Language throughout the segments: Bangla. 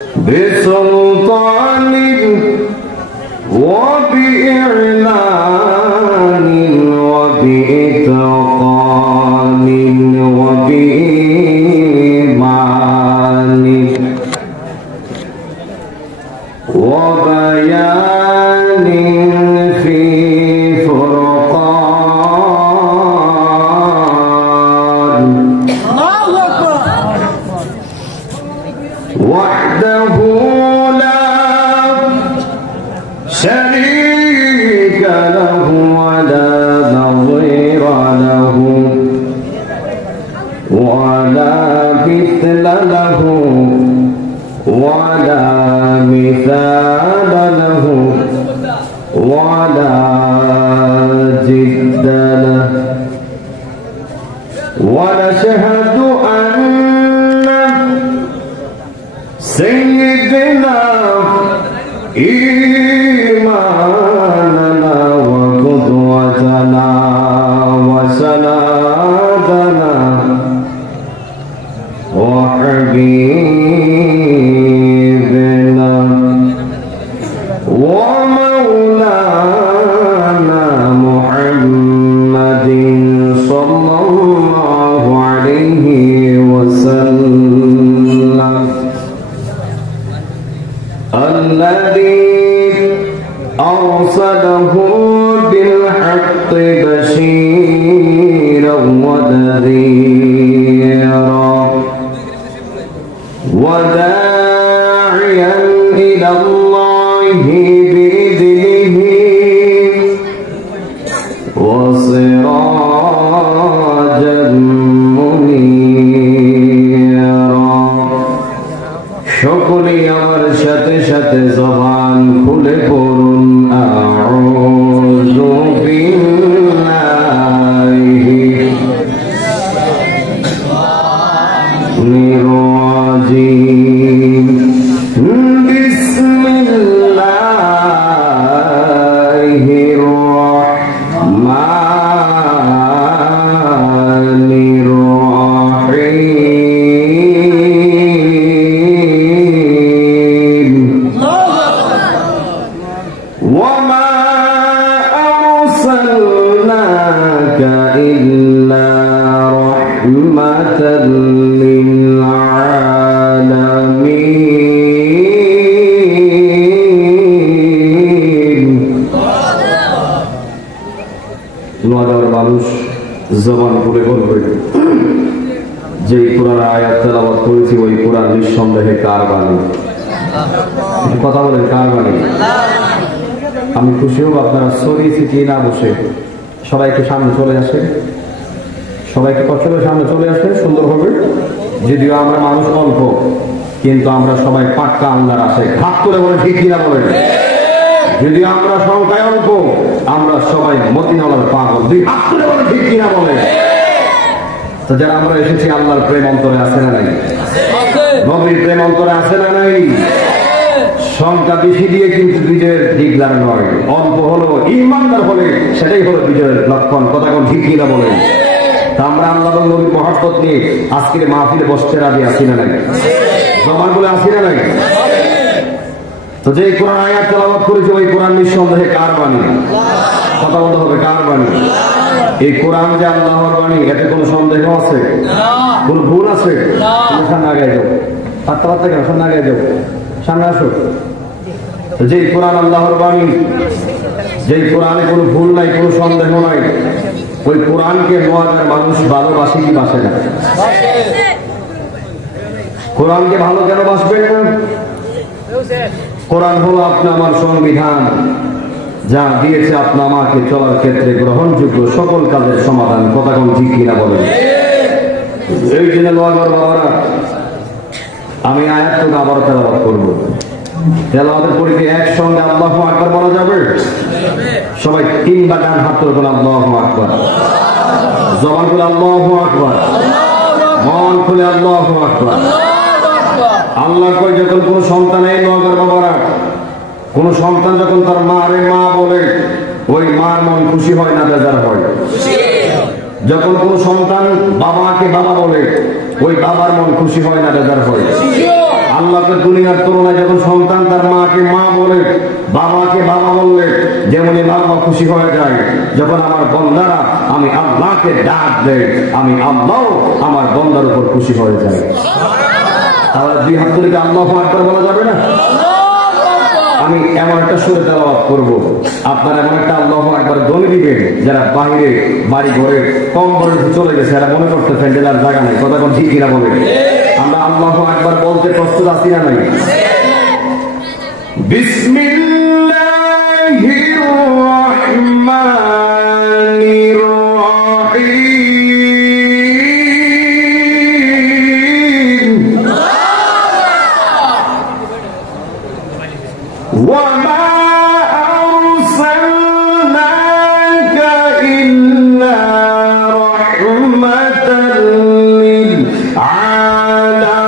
بسلطان وبإعلان وبإتقان وبإيمان وبيان في فرقان وحده لا شريك له ولا نظير له ولا مثل له ولا مثال له ولا جد له ونشهد أن سيدنا إيماننا وقدوتنا وسندنا وحبيبنا ومولانا محمد صلى الله عليه وسلم الذي أرسله بالحق بشيرا ونذيرا وداعيا إلى الله بإذنه وسراجا منيرا সকলে আমার সাথে সাথে জবান খুলে পড়ুন আউযু বিল্লাহি মিনাশ রাজিম বিসমিল্লাহির রাহমানির রাহিম وما أرسلناك إلا رحمة للعالمين নগর মানুষ জবান খুলে বলবে যে কোরআন আয়াত তেলাওয়াত করেছি ওই কোরআন নিঃসন্দেহে কার বাণী? কথা বলেন, কার বাণী? আমি খুশি হব আপনারা সরিয়ে ছিটিয়ে না বসে সবাইকে সামনে চলে আসে, সবাইকে কষ্টের সামনে চলে আসে সুন্দর হবে। যদিও আমরা মানুষ অল্প, কিন্তু আমরা সবাই পাক্কা আল্লাহর আসে হাত করে বলে ঠিক কিনা বলেন। যদিও আমরা সংখ্যায় অল্প, আমরা সবাই মদিনাওয়ালার পাগল, দুই হাত করে বলে ঠিক কিনা বলে। তো যারা আমরা এসেছি আল্লাহর প্রেম অন্তরে আছে না নাই? নবীর প্রেম অন্তরে আছে না নাই? সংখ্যা বেশি দিয়ে কিন্তু বিজয়ের দিকদার নয়, অল্প হলো ইমানদার হলে সেটাই হলো বিজয়ের লক্ষণ। কথা কোন ঠিক কিনা বলেন? তা আমরা আল্লাহ নবীর মহব্বত নিয়ে আজকের মাহফিলে বসতে রাজি আছি না নাই? জবান বলে আছি না নাই? তো যে কোরআন আয়াত তেলাওয়াত করেছে ওই কোরআন নিঃসন্দেহে কার বাণী? কথা বলতে হবে, কার বাণী? এই কোরআন যে আল্লাহর বাণী এতে কোনো সন্দেহ আছে? কোন ভুল আছে? সামনে আগায় যাও, পাত্তা কেন সামনে আগায় যাও, সামনে আসো। যে কোরআন আল্লাহর বাণী, যে কোরআনে কোনো ভুল নাই, কোনো সন্দেহ নাই, ওই কোরআনকে ৯,০০০ মানুষ ভালোবাসে কি বাসে না? কোরআনকে ভালো কেন বাসবেন না? কোরআন হলো আপনি আমার সংবিধান, যা দিয়েছে আপনি আমাকে চলার ক্ষেত্রে গ্রহণযোগ্য সকল কাজের সমাধান। কথা কোন ঠিক কিনা বলেন? এই জন্য লোয়াগর বাবারা আমি আয়াতটা আবার তেলাওয়াত করব। তেলাওয়াতের পরিধি একসঙ্গে আল্লাহু আকবার বলা যাবে? সবাই তিনবার ডান হাত তুলে বলে আল্লাহু আকবার, জবান খুলে আল্লাহু আকবার, মন খুলে আল্লাহু আকবার। আল্লাহ কয় যখন কোন সন্তান, এই নগর বাবারা, কোন সন্তান যখন তার মা রে মা বলে ওই মার মন খুশি হয় না বেজার হয়? যখন কোন সন্তান বাবাকে বাবা বলে ওই বাবার মন খুশি হয় না বেজার হয়? আল্লাহকে দুনিয়ার তুলনায় যখন সন্তান তার মাকে মা বলে, বাবাকে বাবা বললে যেমনি বাবা খুশি হয়ে যায়, যখন আমার বন্দারা আমি আল্লাহকে ডাক দেয়, আমি আল্লাহ আমার বন্দার উপর খুশি হয়ে যায়। তাহলে দুই হাত তুলে আল্লাহু আকবার বলা যাবে না? আমি এমন একটা সুরে তেলাওয়াত করবো, আপনারা এমন একটা আল্লাহু আকবার ধ্বনি দিবেন, যারা বাহিরে বাড়ি ঘরে কম বয়সে চলে গেছে এরা মনে করতে প্যান্ডেল আর জায়গা নাই, কথা কোন ঠিক কিনা বলে? আমরা আল্লাহু আকবার বলতে প্রস্তুত আছি না নাই? বিসমিল্লাহির রাহমানির রাহিম। ওয়া মা আরসালনাকা ইল্লা রাহমাতাল লিল আলামিন।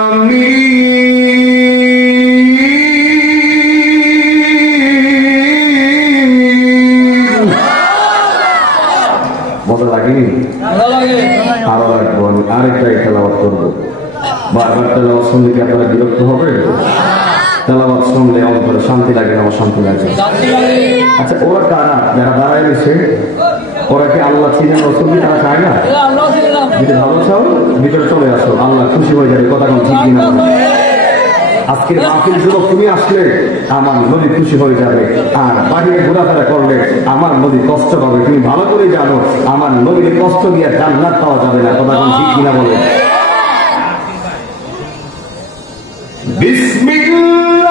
মজা লাগেনি? আরো লাগবো। আমি আরেকটাই তেলাওয়াত করবো। বারবার তেলাওয়াত শুনলে কি আপনারা বিরক্ত হবে? তেলাওয়াত শুনলে অন্তরে শান্তি লাগে না? আমার শান্তি লাগে। আচ্ছা, ওরা কারা যারা দাঁড়ায় গেছে? ওরা কি আল্লাহ চিনে রসুল কি তারা চায় না? যদি ভালো চাও ভিতরে চলে আসো, আল্লাহ খুশি হয়ে যাবে, কথা কোন ঠিক কিনা? আজকের মাহফিল যুবক তুমি আসলে আমার নদী খুশি হয়ে যাবে, আর বাহিরে ঘোরাফেরা করলে আমার নদী কষ্ট পাবে। তুমি ভালো করে জানো আমার নদীর কষ্ট দিয়ে জান্নাত পাওয়া যাবে না, কথা কোন ঠিক কিনা বলে? বিসমিল্লাহির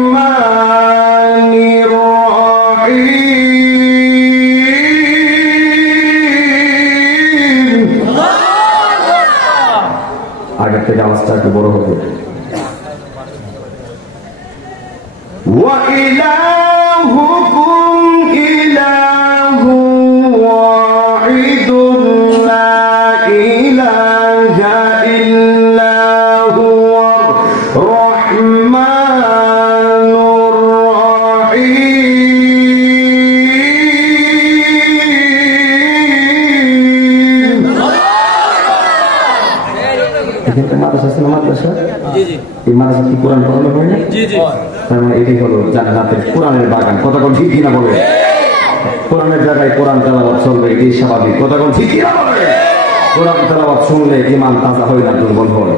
রাহমানির রাহিম। আগের থেকে আওয়াজটা একটু বড় হবে। ওয়া ইলাহুকুম ইলাহুন ওয়াহিদুন লা ইলাহা ইল্লা হুয়ার রাহমানুর রাহিম। এখানে মাদ্রাসা আছে না? মাদ্রাসা, এই মাদ্রাসা কি কোরআন পড়ানো হয় না? তার মানে এটি হলো জান্নাতের কোরআনের বাগান, কথা কোন ঠিক কিনা বলে? কোরআনের জায়গায় কোরআন তেলাওয়াত চলবে, এটি স্বাভাবিক, কথা কোন ঠিক কিনা বলে? কোরআন তেলাওয়াত শুনলে ঈমান তাজা হয় না, দুর্বল হয়।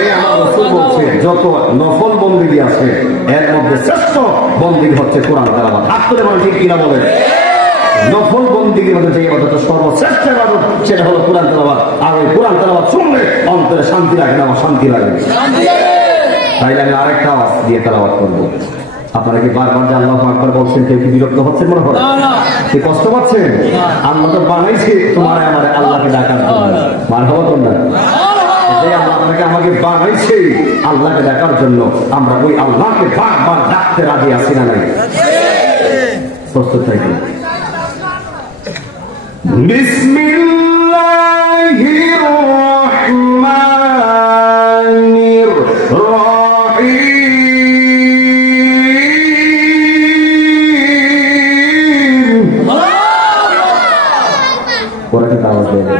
এই আমার রাসূল বলছে যত নফল বন্দেগী আছে এর মধ্যে শ্রেষ্ঠ বন্দেগী হচ্ছে কোরআন তেলাওয়াত। হাত তুলে বলে ঠিক কিনা বলে? নফল বন্দেগীর মধ্যে যে ইবাদত সর্বশ্রেষ্ঠ ইবাদত সেটা হলো কোরআন তেলাওয়াত। আর ওই কোরআন তেলাওয়াত শুনলে অন্তরে শান্তি লাগে না? আমার শান্তি লাগে। তাইলে আমি আরেকটা আওয়াজ দিয়ে তেলাওয়াত করবো। আপনারা কি বারবার যে আল্লাহু আকবার বলছেন কেউ কি বিরক্ত হচ্ছেন মনে হয়? কি কষ্ট পাচ্ছেন? আল্লাহ তো বানাইছে তোমার আমার আল্লাহকে ডাকার জন্য, মারহাবা তোমরা। যে আল্লাহ আপনাকে আমাকে বানাইছে আল্লাহকে ডাকার জন্য, আমরা ওই আল্লাহকে বারবার ডাকতে রাজি আছি না নাই? প্রস্তুত থাকি। বিসমিল্লাহির রাহমানির রাহিম। ওরা কি আওয়াজ দেবে?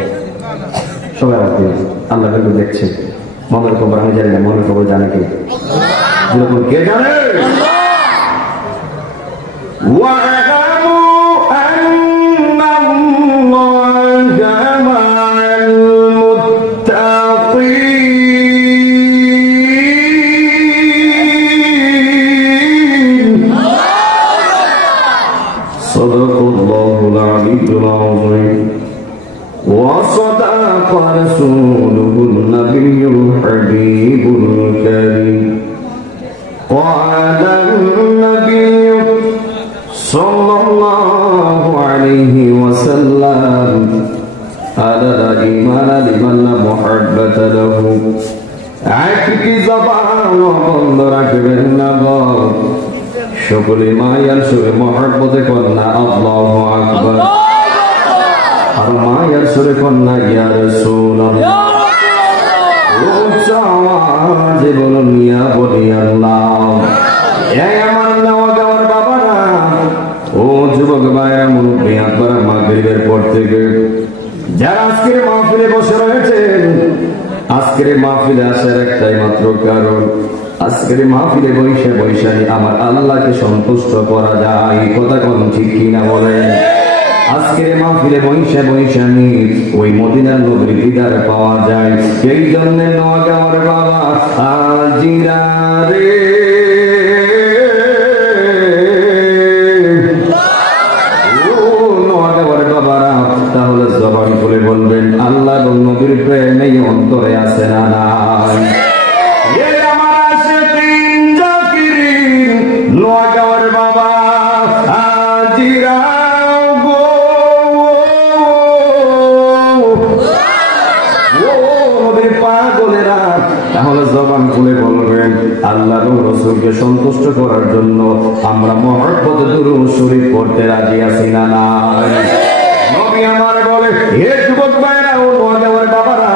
সবাই আওয়াজ দেবে। আল্লাহ কিন্তু দেখছে। মনের খবর আমি জানি না, মনের খবর জানে কে? যেরকম কে জানে? وصدق رسوله النبي الحبيب الكريم. قال النبي صلى الله عليه وسلم ألا لا إيمان لمن لا محبة له. عكك زبان وبند রাখবেন না গো, সকলে মায়ার সুরে মহব্বতে কন্যা আল্লাহু আকবার। আর মায়ার সুরে কন্যা ইয়া রাসূলুল্লাহ। আওয়াজে বলুন ইয়া বলি আল্লাহ। এই আমার নওগাঁর বাবারা, ও যুবক ভাইরা, মুরব্বী আপনারা মাগরিবের পর থেকে যারা আজকের মাহফিলে বসে রয়েছেন, আজকের মাহফিলে আসে কারণ আজকের মাহফিলে বৈশা বৈশাখী আমার আল্লাহকে সন্তুষ্ট করা যায়। কথা কোন ঠিক কিনা বলেন? আজকের মাহফিলে বৈশা বৈশাখী ওই মদিনার নবীর দিদার পাওয়া যায়। এই জন্য নোয়াগাঁওর বাবা আজিরা রে তাহলে জবান করে বলবেন আল্লাহ এবং নবীর প্রেম এই অন্তরে আছে না নাই? নোয়াগাঁওয়ের বাবা আজিরা গো নবীর পাগলেরা, তাহলে জবান খুলে বলবেন আল্লাহ এবং রাসূলকে সন্তুষ্ট করার জন্য আমরা মহব্বতে দুরূদ শরীফ পড়তে রাজি আছি না নাই? নবী আমার বলে হে যুবক ভাইরা ও নোয়াগাঁওয়ের বাবারা,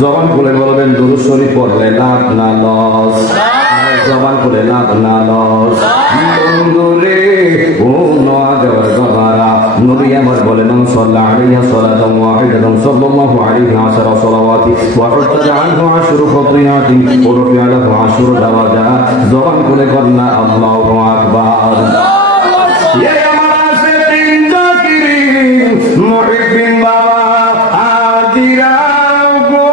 জবান খুলে বলবেন দুরূদ শরীফ পড়লে লাভ না লস? জবান খুলে লাভ না লস? বন্ধুরে ও নোয়াগাঁওয়ের বাবারা, নবী আমার বলে মান সাল্লা আলাইহি সালাতান ওয়াহিদাতান সাল্লাল্লাহু আলাইহি আশারা সালাওয়াতি ওয়া হুত্তা আনহু আশরু খাতিয়াতিন ওয়া রুফি'a লাহু আশরু দারাজাত। জবান খুলে কন্না আল্লাহু আকবার। মুহিব্বিন বাবা আজিরা গো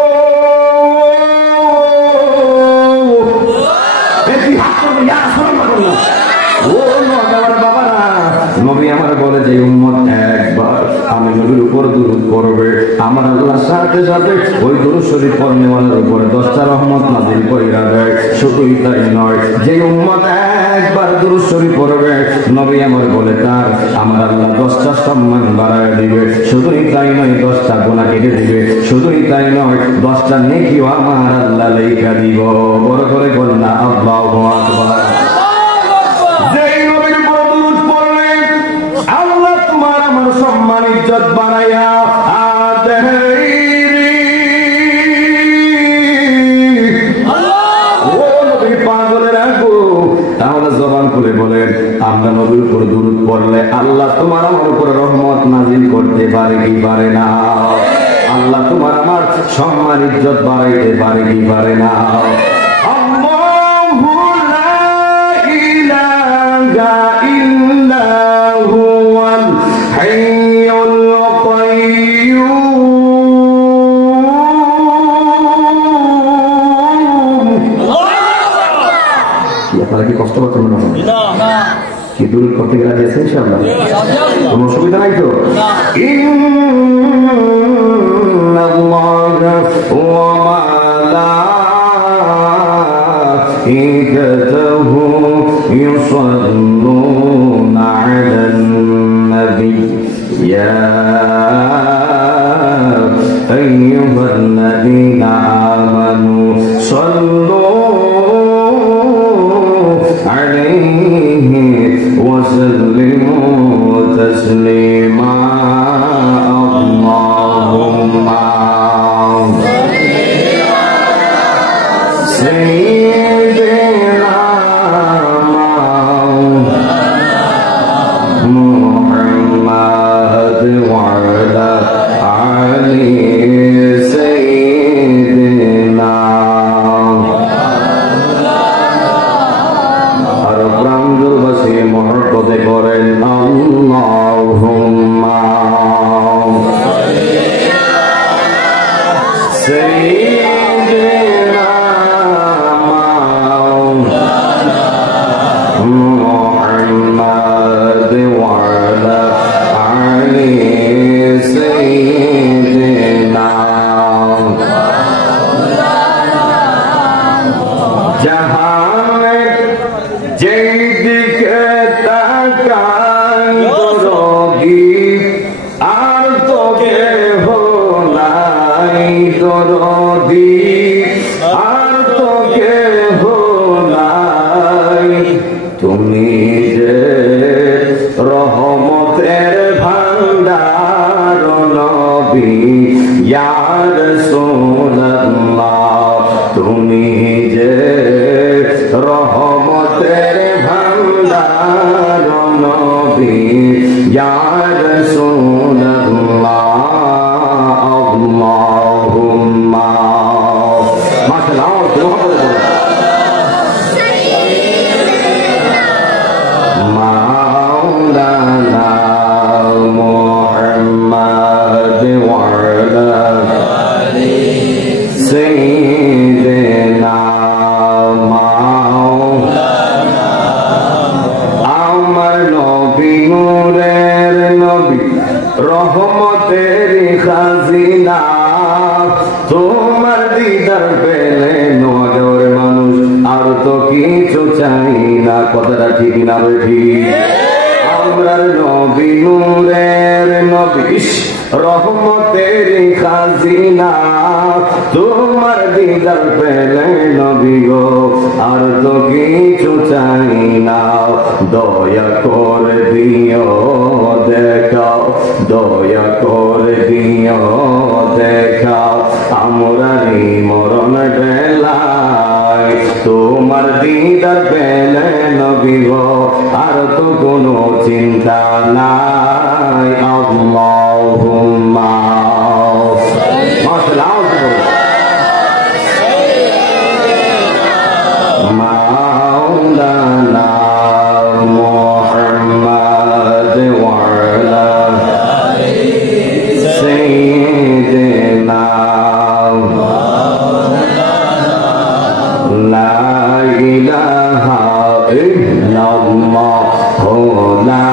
বেশি হাত করবে ইয়া সুবহানাল্লাহ। ও নোয়াগাঁওয়ের বাবারা, নবী আমার বলে যে উম্মত একবার আমি নবীর উপর দুরূদ পড়বে, আমার আল্লাহ সাথে সাথে ওই দুরূদ শরীফ পড়নেওয়ালার উপরে 10টা রহমত নাযিল কইরা দেয়। শুধুই তাই নয়, যে উম্মত একবার দুরূদ শরীফ পড়বে নবী আমার বলে তার আমার আল্লাহ 10টা সম্মান বাড়ায় দিবে। শুধুই তাই নয়, 10টা গুনাহ কেটে দিবে। শুধুই তাই নয়, 10টা নেকিও আমার আল্লাহ লেখা দিব। বড় করে বলেন না আল্লাহু আকবার। সম্মান ইজ্জত বানাইয়া তাহলে জবান করে বলেন আমরা নবীর উপর দুরূদ পড়লে আল্লাহ তোমার আমার উপরে রহমত নাযিল করতে পারে কি পারে না? আল্লাহ তোমার আমার সম্মান ইজ্জত বাড়াইতে পারে কি পারে না? আল্লাহু লা ইলাহা ইল্লা হুয়াল হাইয়ুল কাইয়্যুম। আপনারা কি কষ্ট করতে মনে হয় কি দূর করতে গেলে আছে ইনশাআল্লাহ? কোনো অসুবিধা নাই তো? ইন্নাল্লাহা ওয়া মালাইকাতাহু ইউসাল্লুনা আলান নবী ইয়া আইয়ুহাল্লাযীনা আমানু সাল্লু আলাইহি ওয়া সাল্লিমু তাসলিমা। আল্লাহুম্মা সাইয়্যিদিনা মুহাম্মাদ ওয়া আলা আলি সাইয়্যিদিনা। আর প্রাণজুলবাসী মহব্বতে করেন আল্লাহুম্মা সাইয়্যিদিনা মুহাম্মাদ ওয়া আলা আলি সাইয়্যিদিনা। জাহানের যেই দিকে তাকাই দরদি আর তো কেহ নাই, দরদি আর তো কেহ নাই। তুমি যে রহমতের ভান্ডার নবী ইয়া রাসূলুল্লাহ, তুমি যে রহমতের তো কিছু চাই না। কথাটা ঠিক না ঠিক? আমরার নবী নূরের নবী রহমতের খাজিনা, তোমার দিদার পেলে নবী গো আর তো কিছু চাই না। দয়া করে দিও দেখাও, দয়া করে দিও দেখাও আমরারি মরণ বেলায় তোমার দিদার পেলে নবী গো আর তো কোনো চিন্তা নাই। আল্লাহুম্মা মাওলানা মুহাম্মদ ওয়া আলা সাইয়্যিদিনা লা ইলাহা ইল্লাল্লাহ লা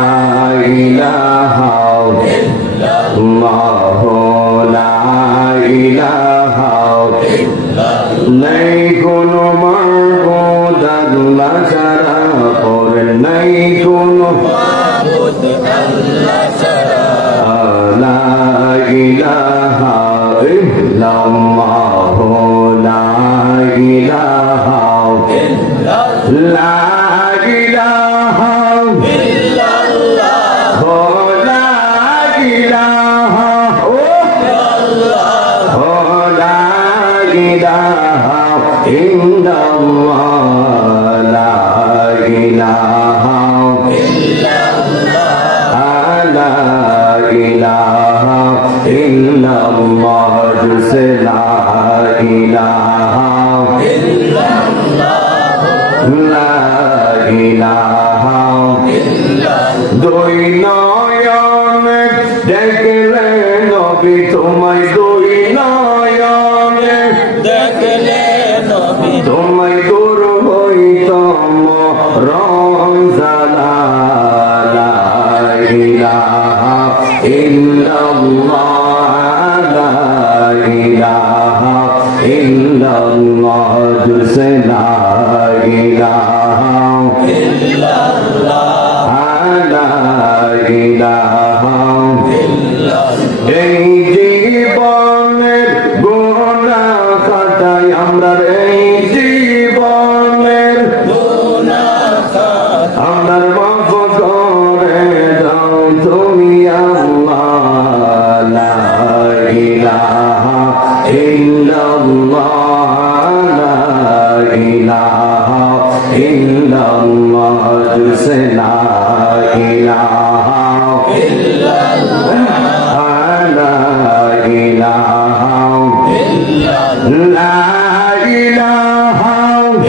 ইলাহা ইল্লাল্লাহ লা ইলাহা নাই কোনো মাবুদ আল্লাহ ছাড়া, পরে নাই কোনো মাবুদ আল্লাহ ছাড়া। লা ইলাহা ইল্লাল্লাহ লা ইলাহা ইল্লাল্লাহ লা ইলাহা ইল্লাল্লাহ লা ইলাহা ইল্লাল্লাহ লা ইলাহা ইল্লাল্লাহ লা ইলাহা ইল্লাল্লাহ লা ইলাহা ইল্লাল্লাহ জিসে লা ইলাহা ইল্লাল্লাহ লা ইলাহা ইল্লাল্লাহ। দুই নয়নে দেখলে নবী তোমায়, দুই নয়নে দেখলে নবী তোমায়, দূর হইতম রমজানা। লা ইলাহা ইল্লাল্লাহ লা ইলাহা ইল্লাল্লাহ জিসে লা ইলাহা ইল্লাল্লাহ লা ইলাহা ইল্লাল্লাহ। এই জীবনের গুনাহ খাতায় আমরা, এই জীবনের গুনাহ খাতায় আমরা মাফ করে দাও তুমি আল্লাহ। লা ইলাহা ইল্লাল্লাহ লা ইলাহা ইল্লাল্লাহ জিসে লা ইলাহা ইল্লাল্লাহ লা ইলাহা ইল্লাল্লাহ লা ইলাহা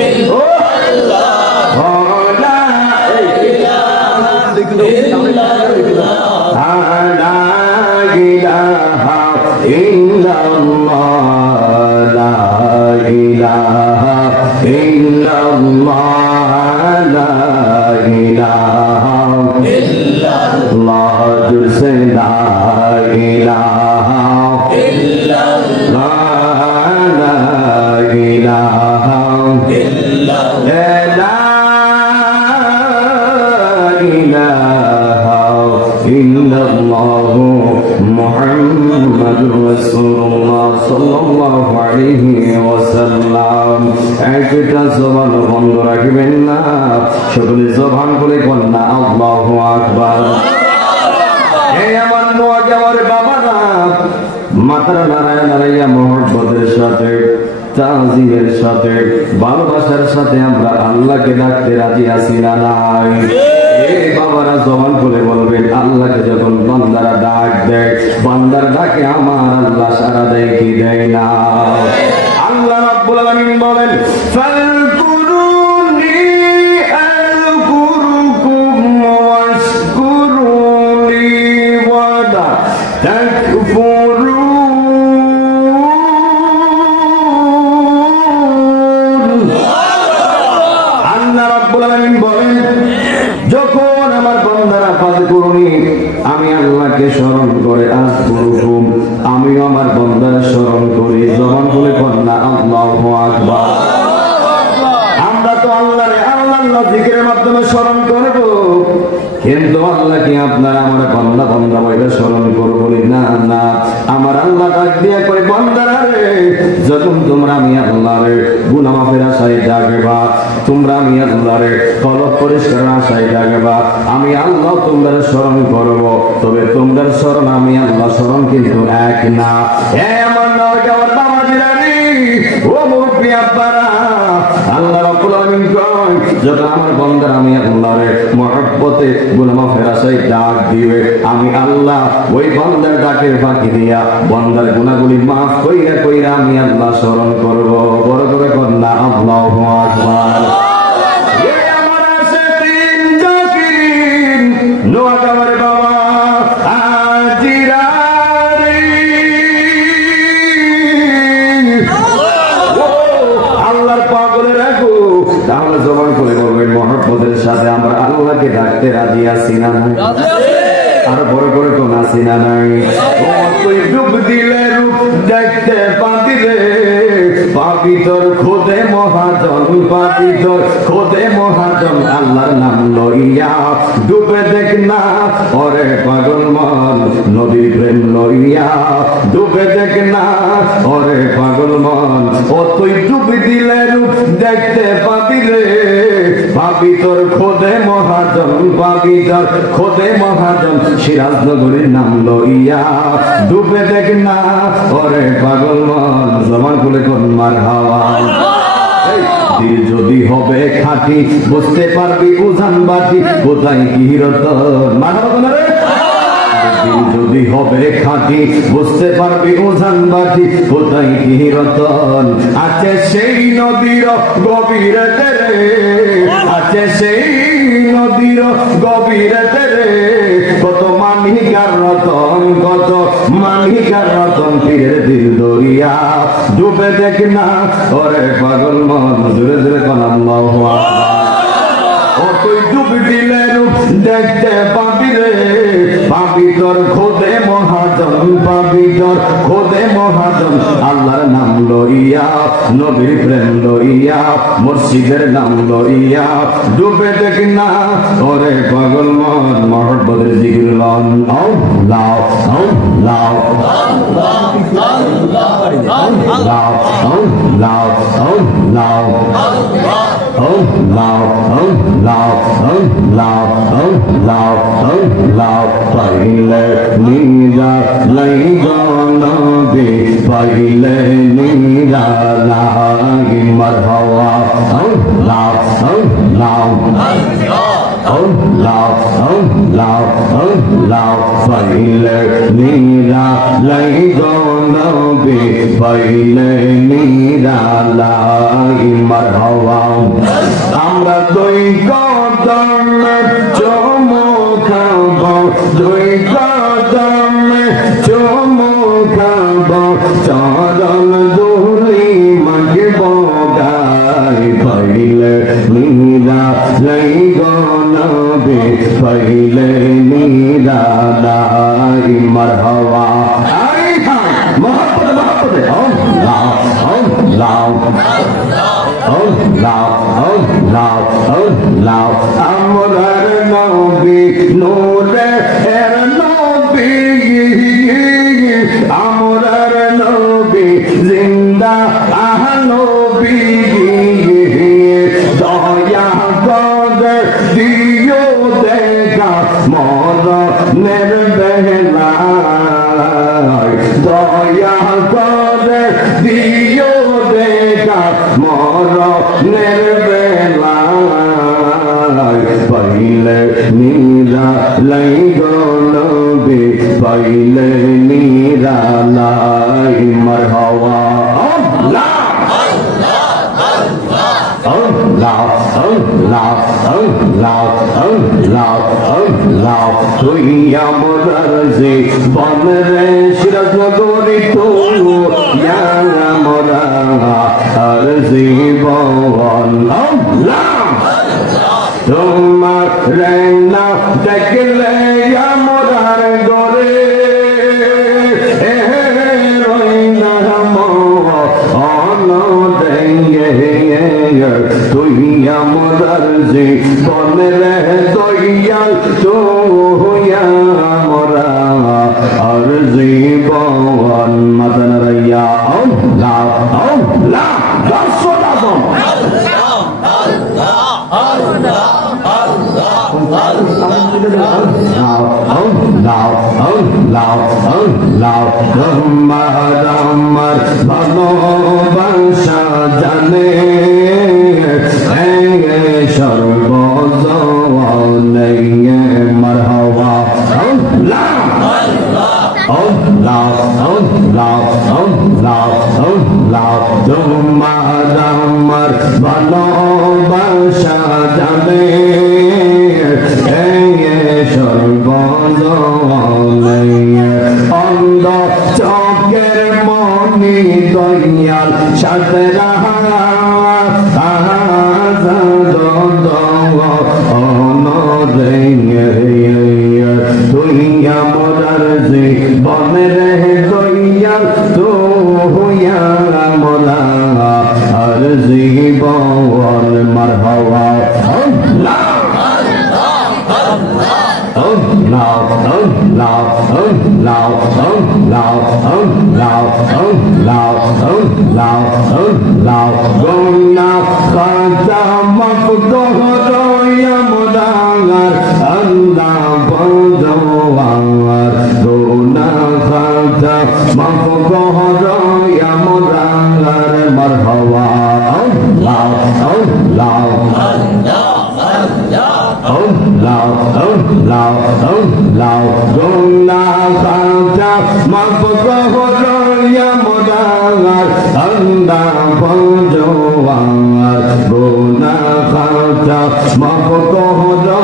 ইল্লাল্লাহ লা ইলাহা ইল্লাল্লাহ লা ইলাহা ইল্লাল্লাহ লা ইলাহা ইল্লাল্লাহ লা ইলাহা ইল্লাল্লাহ জিসে লা ইলাহা ইল্লাল্লাহ লা ইলাহা ইল্লাল্লাহ ইল্লাল্লাহ মুহাম্মাদুর রাসূলুল্লাহ সাল্লাল্লাহু আলাইহি ওয়াসাল্লাম। একটা জবান বন্ধ রাখবেন না, সকলে জবান খুলে বলেন না আল্লাহু আকবার। এই আমার নওয়াজের বাবারা মাথার নারায় নারাইয়া মুহাব্বতের সাথে, তাজিমের সাথে, ভালোবাসার সাথে আমরা আল্লাহকে ডাকতে রাজি আছি না নাই? এই বাবারা জবান খুলে বলবেন, আল্লাহকে যখন বান্দারা ডাক দেয়, বান্দার ডাকে আমার আল্লাহ সাড়া দেয় কি দেয় না? আল্লাহ রাব্বুল আলামিন বলেন, ফাযকুরুনি আযকুরুকুম ওয়াশকুরুনি ওয়ালা তাকফুরুন। আল্লাহ রাব্বুল আলামিন বলেন, যখন আমার বান্দারা ফাযকুরুনি, আমি আল্লাহকে স্মরণ করে, আযকুরুকুম, আমিও আমার বান্দারা স্মরণ করি। জবান খুলে বলেন না আল্লাহু আকবার। আমরা তো মাধ্যমে স্মরণ করব, কিন্তু আল্লাহ কি আপনারা আমার বান্দা বান্দা বইলে স্মরণ করবো না? না, আমার আল্লাহ ডাক দিয়া কই বান্দারা রে, যখন তোমরা আমি আল্লাহরে গুনাহ মাফের আশায় ডাকবা, তোমরা আমি আল্লাহরে কলব পরিষ্কার আশায় ডাকবা, আমি আল্লাহ তোমরা স্মরণ করব, তবে তোমরা স্মরণ আমি আল্লাহ স্মরণ কিন্তু এক না। আমার নওজওয়ান বাবাজিরা রে, ও মুরব্বি আব্বারা, আল্লাহ রাব্বুল আলামিন কয় যখন আমার বান্দারা আমি আল্লাহরে মহব্বতে গুনাহ মাফের আশায় ডাক দিবে, আমি আল্লাহ ওই বান্দার ডাকের ফাঁকি দিয়া বান্দার গুনাহগুলি মাফ কইরা কইরা আমি আল্লাহ স্মরণ করব। বড় করে কন্যা আল্লাহু আকবার। আমার আছে তিন জাকির নোয়াগাঁওয়ের বাবা আজিরা রে, আল্লাহর পাগলে রাখো, তাহলে জবান করে বলবেন মহব্বতের সাথে আমরা আল্লাহকে ডাকতে রাজি আছি না? আর বড় করে কোন আছি না নাই? তুই ডুব দিলে রূপ দেখতে পাবি রে, পাবি তোর খোদে মহাজন, পাবি তোর খোদে মহাজন, আল্লাহর নাম লইয়া ডুবে দেখ না ওরে পাগল মন, নদীর প্রেম লইয়া ডুবে দেখ না ওরে পাগল মন, ও তুই ডুব দিলে রূপ দেখতে পাবি রে, পাবি তোর খোদে মহাজন, পাবি তোর খোদে মহাজন, সিরাজনগরের নাম লইয়া ডুবে দেখ না ওরে পাগল মন। জমান খুলে কোন মারহাবা। দিল যদি হবে খাঁটি বুঝতে পারবি উজান বাটি, কোথায় কি রতন। মারহাবা না রে? দিল যদি হবে খাঁটি বুঝতে পারবি উজান বাটি, কোথায় কি রতন। আছে সেই নদীর গভীরতে রে, আছে সেই নদীর গভীরতে রে, কত মানিকার রতন, কত মানিকার রতন, পীরের দিল দরিয়া ডুবে দেখ না ওরে পাগল মন। জোরে জোরে কোন আল্লাহু আকবার। ও তুই ডুব দিলে রূপ দেখতে পাবি রে, পাবি তোর খোদে মহাজন, পাবি তোর খোদে মহাজন, আল্লাহর নাম লইয়া নবীর প্রেম লইয়া মুর্শিদের নাম লইয়া ডুবে দেখ না ওরে পাগল মন। মহব্বতের জিকির লন আল্লাহ আল্লাহ আল্লাহ আল্লাহ আল্লাহ আল্লাহ আল্লাহ পাইলে নীরা লাই গনবে, পাইলে নীরা লাই মারহাবা। আল্লাহ আল্লাহ আল্লাহ আল্লাহ আল্লাহ পাইলে নীরা লাই গনবে, পাইলে নীরা লাই মারহাবা। আমরা দুই কদমে চুমু খাব, দুই কদমে চুমু খাব, চরণ ধুলি মাগব গায়, পাইলে নীরা লাই গনবে, পাইলে নীরা লাই মারহাবা। আই হাই মহব্বত মহব্বত আল্লাহ আল্লাহ আল্লাহ আল্লাহ আল্লাহ। আমরার নবী নূরে এর নবী, আমরার নবী জিন্দা আহ নবী, দয়া করে দিও দেখা মরণের বেলায়, দয়া করে দিও দেখা মরণের বেলায়, পাইলে নীরা লাই গনবে, পাইলে নীরা লাই মারহাবা। আল্লাহ আল্লাহ আল্লাহ আল্লাহ আল্লাহ আল্লাহ। তুই আমরার যে বনরে সিরাজনগরী, তো আমরা আর জীবন আল্লাহ তোমার না দেখলে আমরার গরে, রই না অন দেঙ্গে তুই আমার জীবনের দয়াল তুই আমার আর জীবন মাতান রাইয়া আল্লাহ আল্লাহ দর্শন আজম আমার ভালোবাসা জানে সর্বজনে মারহাবা আল্লাহ আল্লাহ আল্লাহ আল্লাহ আল্লাহ তোমার আমার ভালোবাসা জানে সর্বজনে অন্ধ চোখের মনি দয়াল সাথে তুই আমার জীবনের দয়াল তুই মোলা আর জীবন মারহাবা আল্লাহ আল্লাহ আল্লাহ আল্লাহ আল্লাহ আল্লাহ আল্লাহ আল্লাহ আল্লাহ গুনাহ খাতা মাফ করো মোদাগার আল্লাহ বজওয়ার গুনাহ খাতা মাফ করো মোদাগার মারহাবা আল্লাহ আল্লাহ আল্লাহ আল্লাহ আল্লাহ গুনাহ খাতা মাফ করো মোদাগার আল্লাহ বজওয়ার গুনাহ খাতা মাফ করো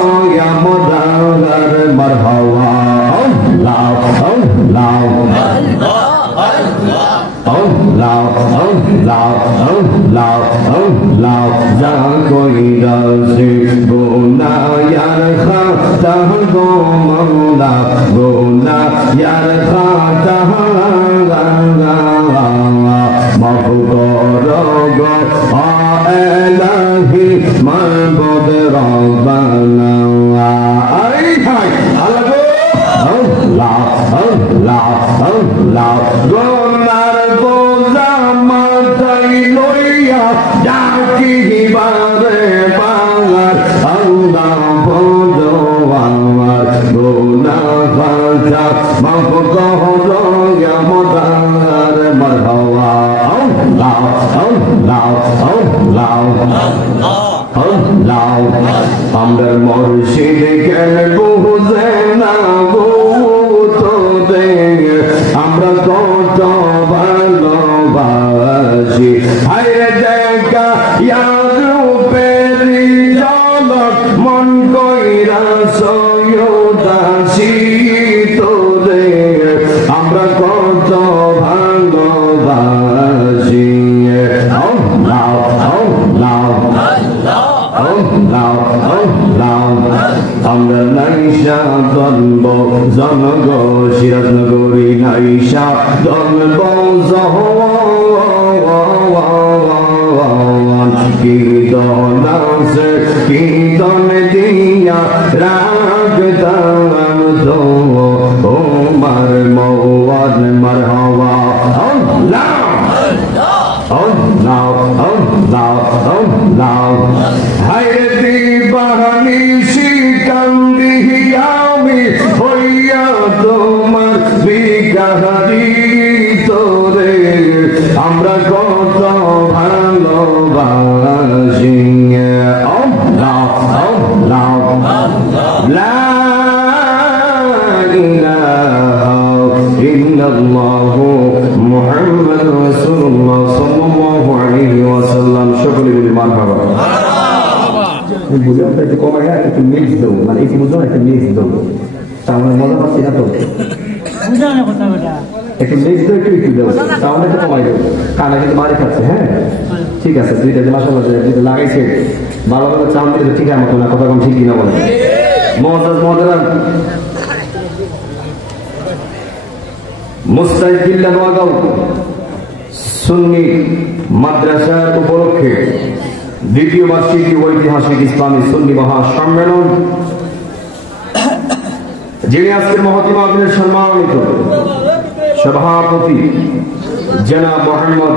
মোদাগার মারহাবা আল্লাহ আল্লাহ আল্লাহ আল্লাহ আল্লাহ আল্লাহ যা কইরাছে গুনায়ার খাতা গো মাওলা গুনায়ার খাতা মাফ করো গো ইলাহি মাবুদ রব্বানা আই হাই আল্লাহ আল্লাহ আল্লাহ গুনার বোঝা মাথায় লইয়া ডাকি বারে বাংলার আল্লাহ বজওয়ার গুনাহ খাতা মাফ করো মোদাগার মারহাবা আল্লাহ আল্লাহ আল্লাহ আল্লাহ আমরা মুর্শিদ কেন বুঝে না আমরা কত ভালোবাসি হায়রে দেখা রূপেরি জলক মন কইরা সয়দাসি তোরে আমরা কত ভালোবাসি আল্লাহ আল্লাহ আল্লাহ আল্লাহ আমরা নাইশা জন্ম জনগ সিরাজনগরী নাইশা জন্ম কীর্তন আছে কীর্তন দিয়া রাখতাম তো ওমার মওয়াদ মারহাবা আল্লাহ আল্লাহ আল্লাহ আল্লাহ হায়রে দিবানি শিকান্দি আমি হইয়া তোমার বিকাহারি তোরে আমরা কত ভালোবাসি আল্লাহ আল্লাহ লা ইলাহা ইল্লাল্লাহ মুহাম্মাদুর রাসূলুল্লাহ সাল্লাল্লাহু আলাইহি ওয়াসাল্লাম সকলে মিলে মারহাবা বুঝো একটু কমাই একটু মিক্স দাও মানে এই বুঝো একটা মিক্স দাও তাহলে মজা পাচ্ছি না তো বুঝো না কথা বলা একটু মিক্স দাও একটু দাও তাহলে একটু কমাই দাও কানে কিন্তু মারি খাচ্ছে হ্যাঁ ঠিক আছে দুইটা যে মাশাআল্লাহ দুইটা লাগাইছে ভালো ভালো চাউন দিলে ঠিক আছে মতো না কথা কম ঠিক কিনা বলে মজা মুস্তাহিদুল্লাহ নোয়াগাঁও সুন্নি মাদ্রাসার উপলক্ষে দ্বিতীয় বার্ষিকী ঐতিহাসিক ইসলামী সুন্নি মহাসম্মেলন, যিনি আজকের মহতী মাহফিলের সম্মানিত সভাপতি জনাব মোহাম্মদ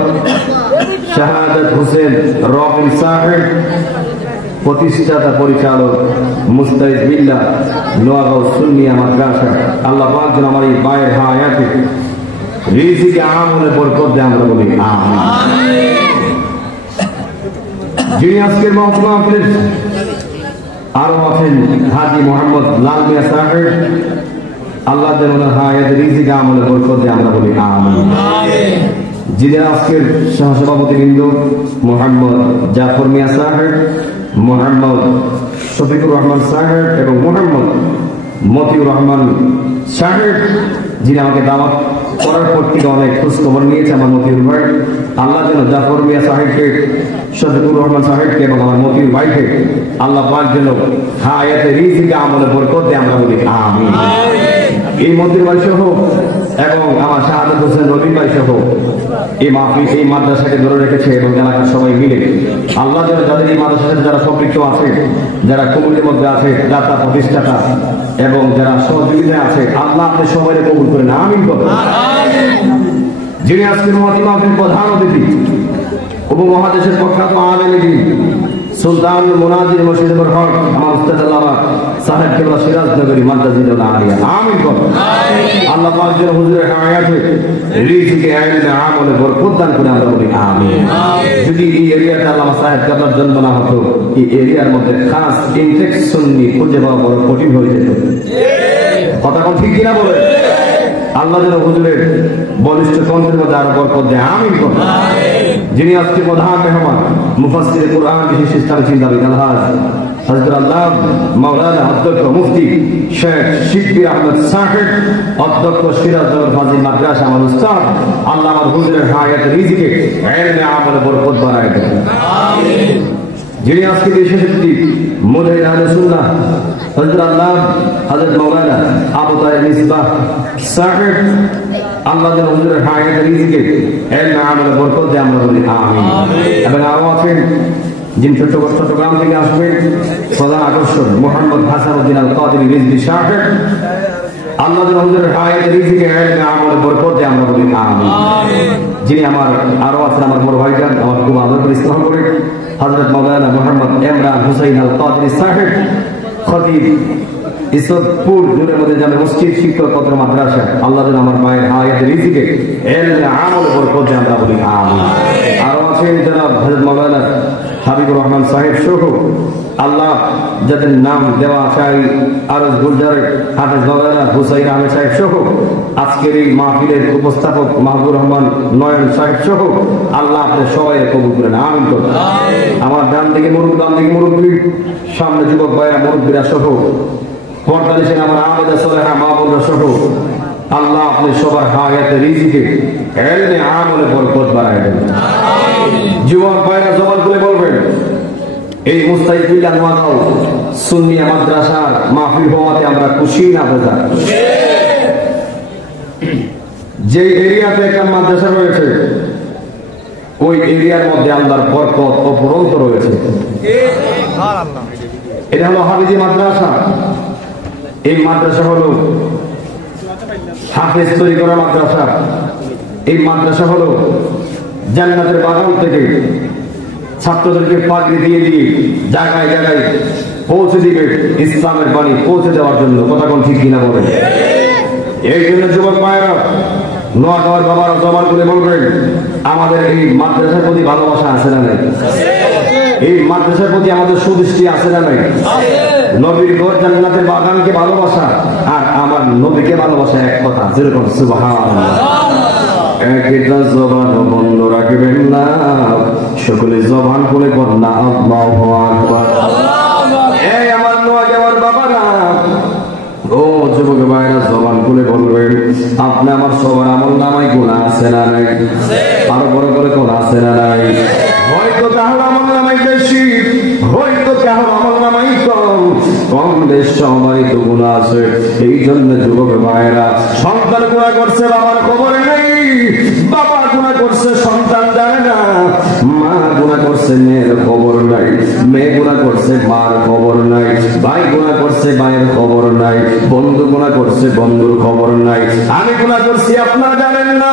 শাহাদাত হোসেন রবিন সাহেব, প্রতিষ্ঠাতা পরিচালক মুস্তাহিদ বিল্লাহ নোয়াগাঁও সুন্নিয়া মাদ্রাসা। আল্লাহ পাক যেন আমার এই বায়ের হায়াতে রিজিকে আমলে বরকত দেয়, আমরা বলি আমিন। যিনি আজকের মাহফিলের আরো আছেন হাজী মোহাম্মদ লাল মিয়া সাহেব, আল্লাহ যেন ওনার হায়াতে রিজিকে আমলে বরকত দেয়, আমরা বলি আমিন। যিনি আজকের সহসভাপতিবৃন্দ মোহাম্মদ জাফর মিয়া সাহেব, মোহাম্মদ শফিকুর রহমান সাহেব এবং মোহাম্মদ মতিউর রহমান সাহেব, যিনি আমাকে দাওয়াত করার পর থেকে অনেক খোঁজখবর নিয়েছে আমার মতিউর ভাই। আল্লাহ যেন জাফর মিয়া সাহেবকে, শফিকুর রহমান সাহেবকে এবং আমার মতিউর ভাইকে আল্লাহ পাক যেন হায়াতে রিজিকে আমলে বরকত দেয়, আমরা বলি আমিন। এই মতিউর ভাই সহ এবং আমার শাহাদাত হোসেন রবিন ভাই সহ এই মাহফিল এই মাদ্রাসাকে ধরে রেখেছে এবং এলাকার সবাই মিলে আল্লাহ যেন যাদের এই মাদ্রাসার সাথে যারা সম্পৃক্ত আছে, যারা কমিটির মধ্যে আছে, দাতা প্রতিষ্ঠাতা এবং যারা সহযোগিতায় আছে, আল্লাহ আপনি সবাই কবুল করেন, আমিন বলেন। যিনি আজকের মহতী মাহফিল প্রধান অতিথি, উপমহাদেশের প্রখ্যাত আলেম দ্বীন সুলতান মুনাজির মুর্শিদুল হক আমার উস্তাদ আল্লামা সাহেব কেবলা সিরাজ নগরী মাদ্রাসাতুল আলিয়া, আমিন বলেন। আল্লাহ পাক যেন হুজুরের হায়াতে রিজিকে ইলমে আমলে বরকত দান করে, আমরা বলি আমিন। যদি এই এরিয়াটা আল্লামা সাহেব কেবলার জন্য না হতো, এই এরিয়ার মধ্যে খাস ইনফেকশন নিয়ে খুঁজে পাওয়া বড় কঠিন হয়ে যেত। কথা কোন ঠিক কিনা বলে? আল্লাহ যেন হুজুরের বলিষ্ঠ কণ্ঠের মধ্যে আরো বরকত দেয়, আমিন বলেন। যিনি আজকে প্রধান মেহমান, মুফাসসিরে কুরআন বিশিষ্ট ইসলামী চিন্তাবিদ আলহাজ হযরত আল্লাহ মাওলানা অধ্যক্ষ মুফতি শেখ শিবলি আহমদ সাহেব, অধ্যক্ষ সিরাজনগর ফাজিল মাদ্রাসা আমার উস্তাদ, আল্লাহ আমার হুজুরের হায়াতে রিজিকে ইলমে আমলে বরকত বাড়ায় দেন, আমিন। যিনি আজকে দেশের একটি মুজাহিদ আহলে সুন্নাহ হযরত আল্লাহ হযরত মাওলানা আবু তাহের মিসবাহ সাহেব, আল্লাহ যেন হুজুরের হায়াতে রিজিকে ইলমে আমলে বরকত দেয়, আমরা বলি আমিন। এবং আরো আছেন যিনি চট্টগ্রাম থেকে আসবেন, প্রধান আকর্ষণ মোহাম্মদ হাসানুদ্দিন আল কাদেরী রিজভী সাহেব, আল্লাহ যেন হুজুরের হায়াতে রিজিকে ইলমে আমলে বরকত দেয়, আমরা বলি আমিন। যিনি আমার আরো আছেন আমার বড় ভাইজান, আমার খুব আদর করে স্নেহ করে হযরত মাওলানা মোহাম্মদ ইমরান হুসাইন আল কাদেরী সাহেব, খতিব ইসদপুর জুনের মধ্যে জামে মসজিদ, শিক্ষক পত্র মাদ্রাসা, আল্লাহ যেন আমার মায়ের হায়াতে রিজিকে ইলমে আমলে বরকত দেয়, আমরা বলি আমিন। আরো আছেন জনাব হযরত মাওলানা হাবিবুর রহমান সাহেব সহ আল্লাহ যাদের নাম দেওয়া চাই, আরজ গুলজার হাফেজ মাওলানা হুসাইন আহমেদ সাহেব সহ আজকের এই মাহফিলের উপস্থাপক মাহবুর রহমান নয়ন সাহেব সহ আল্লাহ আপনাদের সবাই কবুল করেন, আমিন বলেন। আমার ডান দিকে মুরব্বী, সামনে যুবক ভাইরা মুরব্বীরা সহ পর্দালিশেন আমার আবেদা সোলেহা মাহবুবরা সহ আল্লাহ আপনি সবার হায়াতে রিজিকে ইলমে আমলে বরকত বাড়ায় দেন, যুবক ভাইরা জবান খুলে বলবেন, এই মুস্তাহিদ বিল্লাহ নোয়াগাঁও সুন্নিয়া মাদ্রাসার মাহফিল হওয়াতে আমরা খুশি না বেজার? যে এরিয়াতে একটা মাদ্রাসা রয়েছে ওই এরিয়ার মধ্যে আল্লাহর বরকত অপরন্ত রয়েছে। এটা হলো হাফেজি মাদ্রাসা। এই মাদ্রাসা হলো হাফেজ তৈরি করা মাদ্রাসা। এই মাদ্রাসা হলো জান্নাতের বাগান থেকে ছাত্রদেরকে পাগড়ি দিয়ে দিয়ে জায়গায় জায়গায় পৌঁছে দিবে ইসলামের বাণী পৌঁছে দেওয়ার জন্য, কথা কোন ঠিক কিনা বলেন? এই জন্য যুবক ভাইরা, নোয়াগাঁওয়ের বাবারা জবান করে বলবেন, আমাদের এই মাদ্রাসার প্রতি ভালোবাসা আছে না নাই? এই মাদ্রাসার প্রতি আমাদের সুদৃষ্টি আছে না নাই? নবীর ঘর জান্নাতের বাগানকে ভালোবাসা আর আমার নবীকে ভালোবাসা এক কথা, যেরকম সুবহানাল্লাহ। একটা জবান বন্ধ রাখবেন না, সকলে জবান খুলে কন্যা আল্লাহু আকবার। এই আমার নোয়াগাঁওয়ের বাবারা, ও যুবক ভাইরা জবান খুলে বলবেন, আপনি আমার সবার আমল নামায় গুনাহ আছে না নাই? আরো বড় করে কোন আছে না নাই? হয়তো কারো আমল নামায় বেশি, হয়তো কারো আমল নামায় কম, কম বেশ সবারই তো গুনাহ আছে। এই জন্য যুবক ভাইরা, সন্তান গুনাহ করছে বাবার খবর নেই, বাবা গুনাহ করছে সন্তান জানে না, মা গুনাহ করছে করছে মেয়ের খবর নাই, মেয়ে গুনাহ করছে মার খবর নাই, ভাই গুনাহ করছে ভাইয়ের খবর নাই, বন্ধু গুনাহ করছে বন্ধুর খবর নাই। আমি গুনাহ করছি আপনারা জানেন না,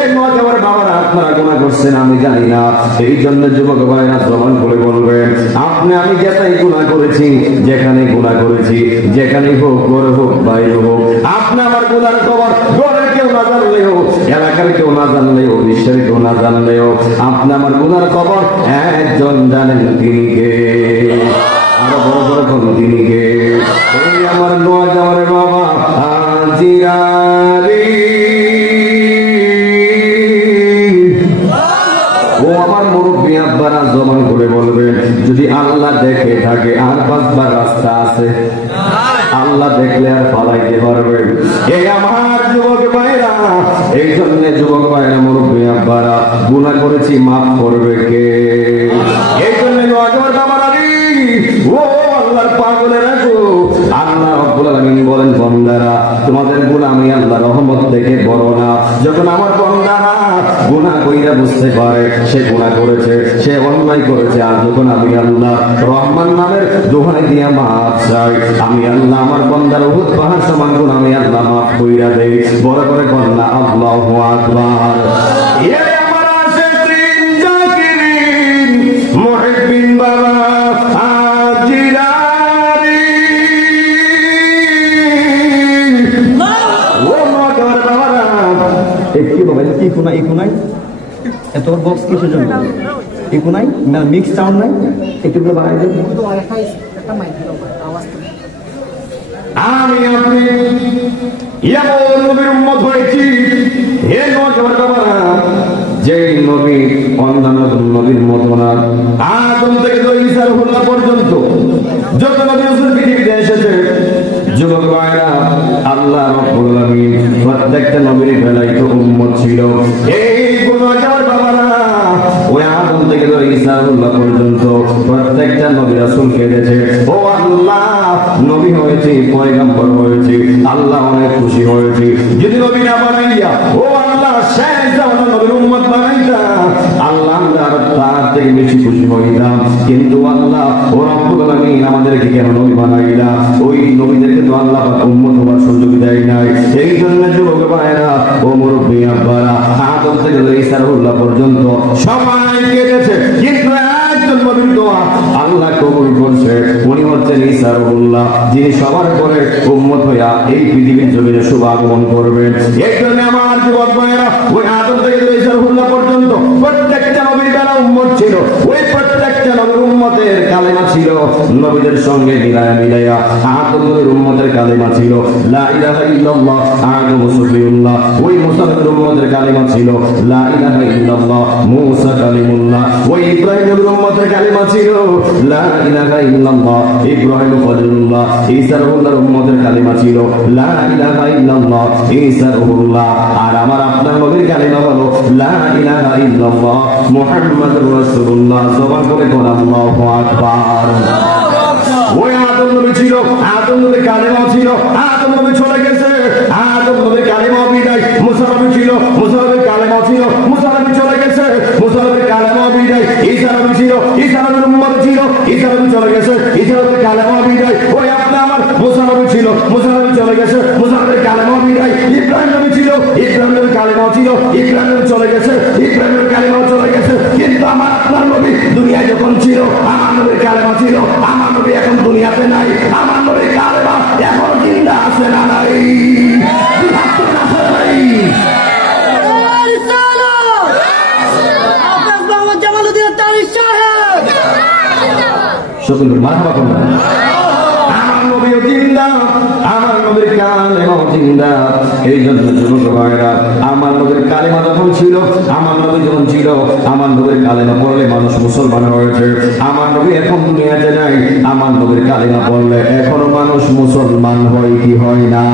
এই নওজোয়ান বাবারা আপনারা গুনাহ করছেন আমি জানি না। এই জন্য যুবক ভাইরা জবান করে বলবেন, আপনি আমি যেটাই গুনাহ করেছি, যেখানে গুনাহ করেছি, যেখানে হোক ঘরে হোক বাইরে হোক, আপনি আমার গুনার খবর ঘরের কেউ না জানলেও, এলাকার কেউ না জানলেও, বিশ্বের কেউ না জানলেও, আপনি আমার গুনার খবর একজন জানেন, তিনি কে? আরো বড় বড় খবর তিনি কে? এই আমার নওজোয়ান বাবা হাজিরারি, ও আমার মুরব্বী আব্বারা জবান করে বলবেন, যদি আল্লাহ দেখে থাকে আর বাঁচবার রাস্তা আছে? আল্লাহ দেখলে আর পালাইতে পারবে? এই আমার যুবক ভাইরা, এই জন্য যুবক ভাইরা মুরব্বী আব্বারা, গুনাহ করেছি মাফ করবে কে? এই জন্য নওজোয়ান বাবারা, ও আল্লাহর পাগলেরা গো, আল্লাহ রাব্বুল আলামিন বলেন, বান্দারা তোমাদের গুনাহ আমি আল্লাহ রহমত থেকে বড় না। যখন আমার বান্দারা গুনাহ কইরা বুঝতে পারে সে গুনাহ করেছে, সে অন্যায় করেছে, আর যখন আমি আল্লাহ রহমান নামের দোহাই দিয়া মাফ চাই, আমি আল্লাহ আমার বান্দার উহুদ পাহাড় সমান গুনাহ আমি আল্লাহ মাফ কইরা দেই। বড় করে বলেন আল্লাহু আকবার। এই আমার আশিকিন জাকিরিন মুহিব্বিন বাবা হাজিরারি, ও নওজোয়ান বাবারা, কি বাবা কি কোনাই কোনাই এত বক্স কিসের জন্য? এই কোনাই না মিক্স সাউন্ড নাই, একটু বাড়াই দেন। আমি আপনি এমন নবীর উম্মত হয়েছি, হে নওজোয়ান বাবারা, যে নবী অন্যান্য নবীর মতো না। আদম থেকে ঈসা রূহুল্লাহ পর্যন্ত যত নবী রাসূল পৃথিবীতে এসেছে, যুবক ভাইরা, আল্লাহ রাব্বুল আলামিন প্রত্যেকটা নবীর বেলায় তো উম্মত ছিল। এই নওজোয়ান বাবারা, ওই আদম থেকে ঈসা রূহুল্লাহ পর্যন্ত প্রত্যেকটা নবী রাসূলকে দিয়েছে। ও আল্লাহ, নবী হয়েছে, পয়গম্বর হয়েছে, আল্লাহ অনেক খুশি হয়েছে। যদি নবী না বানাইয়া ও আল্লাহ শেষ জামানার নবীর উম্মত বানাইতা, আল্লাহ আমরা তার থেকে বেশি খুশি হইতাম। কিন্তু আল্লাহ ও রব্বুল আলামিন আমাদেরকে কেন নবী বানাইলা? ওই নবীদেরকে তো আল্লাহ পাক উম্মত হওয়ার সুযোগ দেয় নাই। এই জন্য যুবক ভাইরা, ও মুরব্বী আব্বারা, আদম থেকে ঈসা রূহুল্লাহ পর্যন্ত সবাই কেটেছে, কিন্তু একজন নবীর দোয়া আল্লাহ কবুল করছে। উনি হচ্ছেন ঈসা রূহুল্লাহ, যিনি সবার পরে উম্মত হইয়া এই পৃথিবীর জমিনে শুভ আগমন করবেন। এই জন্য আমার যুবক ভাইরা, ওই আদম থেকে ঈসা রূহুল্লাহ পর্যন্ত প্রত্যেকটা নবীর বেলা উম্মত ছিল। ওই প্রত্যেকটা নবীর উম্মতের কালেমা ছিল নবীদের সঙ্গে মিলায়া। আদম নবীর উম্মতের কালেমা ছিল লা ইলাহা ইল্লাল্লাহ, আদম সফিউল্লাহ। ওই মুসা নবীর উম্মতের কালেমা ছিল লা ইলাহা ইল্লাল্লাহ, মুসা কালিমুল্লাহ। ওই ইব্রাহিম নবীর উম্মতের কালেমা ছিল লা ইলাহা ইল্লাল্লাহ, ইব্রাহিম খলিলুল্লাহ। ঈসা রূহুল্লাহর উম্মতের কালেমা ছিল লা ইলাহা ইল্লাল্লাহ, ঈসা রূহুল্লাহ। আর আমার আপনার নবীর কালেমা হলো লা ইলাহা ইল্লাল্লাহ, মুহাম্মাদুর রাসূলুল্লাহ। জবান করে বলেন আল্লাহু আকবার। ওই আদম নবী ছিল, আদম নবীর কালেমা ছিল, আদম নবী চলে গেছে, আদম নবীর কালেমা বিদায়। মুসা নবী ছিল, মুসা নবীর কালেমা ছিল, মুসা নবী চলে গেছে, মুসা নবীর কালেমা বিদায়। ঈসা নবী ছিল, ঈসা নবীর উম্মত ছিল, ঈসা নবী চলে গেছে, ঈসা নবীর কালেমা বিদায়। ওই আপনি আমার মুসা নবী ছিল, মুসা নবী চলে গেছে, মুসা নবীর কালেমা বিদায়। ইব্রাহিম নবী ছিল, ইব্রাহিম নবীর কালেমা ছিল, ইব্রাহিম নবী চলে গেছে, ইব্রাহিমের কালেমা চলে গেছে। কিন্তু আমার আপনার নবী দুনিয়ায় যখন ছিল, আমার নবীর কালেমা ছিল, আমার নবী এখন দুনিয়াতে নাই, আমার নবীর কালেমা এখন জিন্দা আছে না নাই? সকল মারহাবা করবেন। আমার নবীও জিন্দা, আমার নবীর কালেমাও জিন্দা। এই জন্য যুবক ভাইরা, আমার নবীর কালেমা যখন ছিল, আমার নবী যখন ছিল, আমার নবীর কালেমা পড়লে মানুষ মুসলমান হয়েছে। আমার নবী এখন দুনিয়াতে নাই, আমার নবীর কালেমা পড়লে এখনো মানুষ মুসলমান হয় কি হয় না?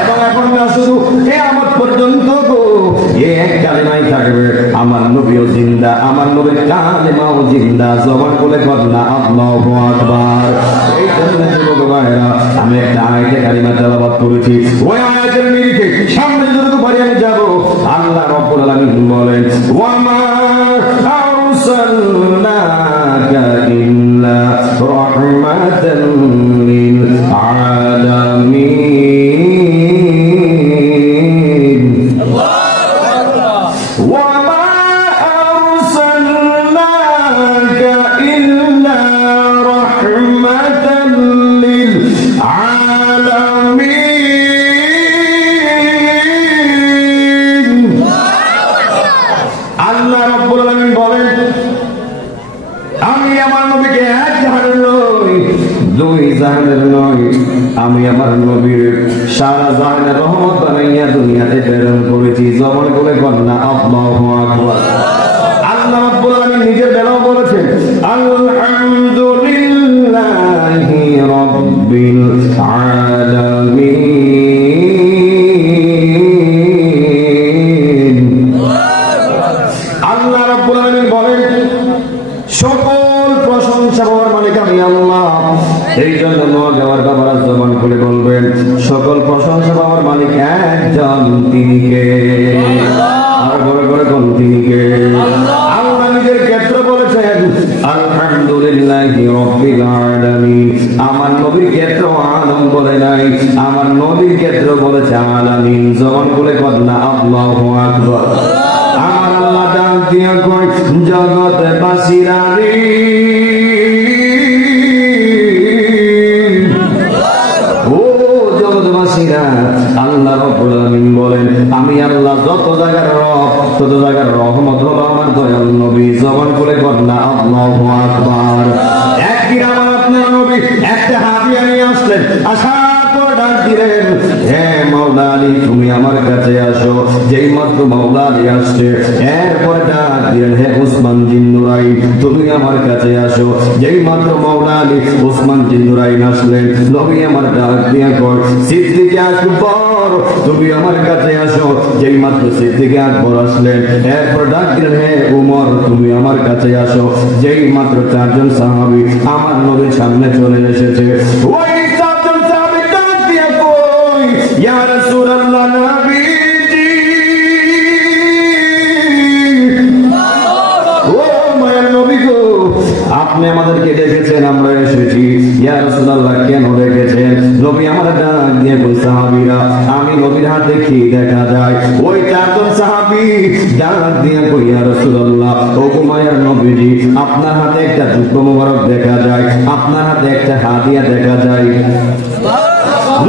এবং এখন না শুধু কিয়ামত পর্যন্ত এক কালেমাই থাকবে, আমার নবীও জিন্দা, আমার নবীর কালেমাও জিন্দা। জবান বলে কথা আল্লাহু আকবার। এই জন্য যুবক ভাইরা, আমি একটা আয়াতে কালিমা তেলাওয়াত করেছি, ওই আয়াতের নিরিখে সামনে যতটুকু পারি আমি যাব। আল্লাহ রাব্বুল আলামিন বলেন, ওয়া মা আরসালনা রাহমাতান লিল আলামিন। ওয়া মা আরসালনাকা ইল্লা রাহমাতান লিল আলামিন। আল্লাহ রাব্বুল আলামিন বলেন, আমি আমার নবীকে এক জাহানের নয়, দুই জাহানের নয়, আমি আমার নবীর সারা জাহানের রহমত বানাইয়া দুনিয়াতে প্রেরণ করেছি। জবান করে কন্যা আল্লাহু আকবার। আল্লাহ রাব্বুল আলামিন নিজের বেলাও বলেছেন, আলহামদুলিল্লাহি রাব্বিল আলামিন। আল্লাহ রাব্বুল আলামিন বলেন, সকল প্রশংসা পাওয়ার মালিক আমি আল্লাহ। এই জন্য নওয়াজ বাবারা জবান খুলে বলবেন, সকল প্রশংসা পাওয়ার মালিক একজন, তিনি কে? আর বড় করে কোন, তিনি কে? আল্লাহ নিজের ক্ষেত্রে বলেছেন আলহামদুলিল্লাহি রাব্বিল আলামিন। আমার নবীর ক্ষেত্র আলম বলে নাই, আমার নবীর ক্ষেত্র বলেছে আলামিন। জবান খুলে কন্যা আল্লাহু আকবার। আমার আল্লাহ ডাক দিয়া কয়, জগতে বাসীরা রে, ও জগৎবাসীরা, আল্লাহ রাব্বুল আলামিন বলেন, আমি আল্লাহ যত জায়গার রব, তত জায়গার রহমত হলো আমার দয়াল নবী। জবান করে কন্যা আল্লাহু আকবার। একদিন আমার আপনার নবী একটা হাদিয়া নিয়ে আসলেন, আসার পর ডাক দিলেন, হে মাওলা আলী, তুমি আমার কাছে আসো। যেই মাত্র মাওলা আলী আসছে, এরপর ডাক দিলেন, হে ওসমান জিন্নুরাই, তুমি আমার কাছে আসো। যেই মাত্র মাওলা আলী ওসমান জিন্নুরাই আসলেন, নবী আমার ডাক দিয়া কয়, সিদ্দিকে আকবর, তুমি আমার কাছে আসো। যেই মাত্র সিদ্দিকে আকবর আসলেন, এরপর ডাক দিলেন, হে উমর, তুমি আমার কাছে আসো। যেই মাত্র চারজন সাহাবী আমার নবীর সামনে চলে এসেছে, ওই চারজন সাহাবী ডাক দিয়া কয়, ইয়া রাসূলুল্লাহ, নবীজি, ও মায়ের নবী গো, আপনি আমাদেরকে ডেকেছেন, আমরা এসেছি। ইয়া রাসূলুল্লাহ, কেন ডেকেছেন? নবী আমার ডাক দিয়ে কই, সাহাবীরা, আমি নবীর হাতে কি দেখা যায়? ওই চারজন সাহাবী ডাক দিয়ে কই, ইয়া রাসূলুল্লাহ, ও মায়ের নবীজি, আপনার হাতে একটা জুব্বা মোবারক দেখা যায়, আপনার হাতে একটা হাদিয়া দেখা যায়।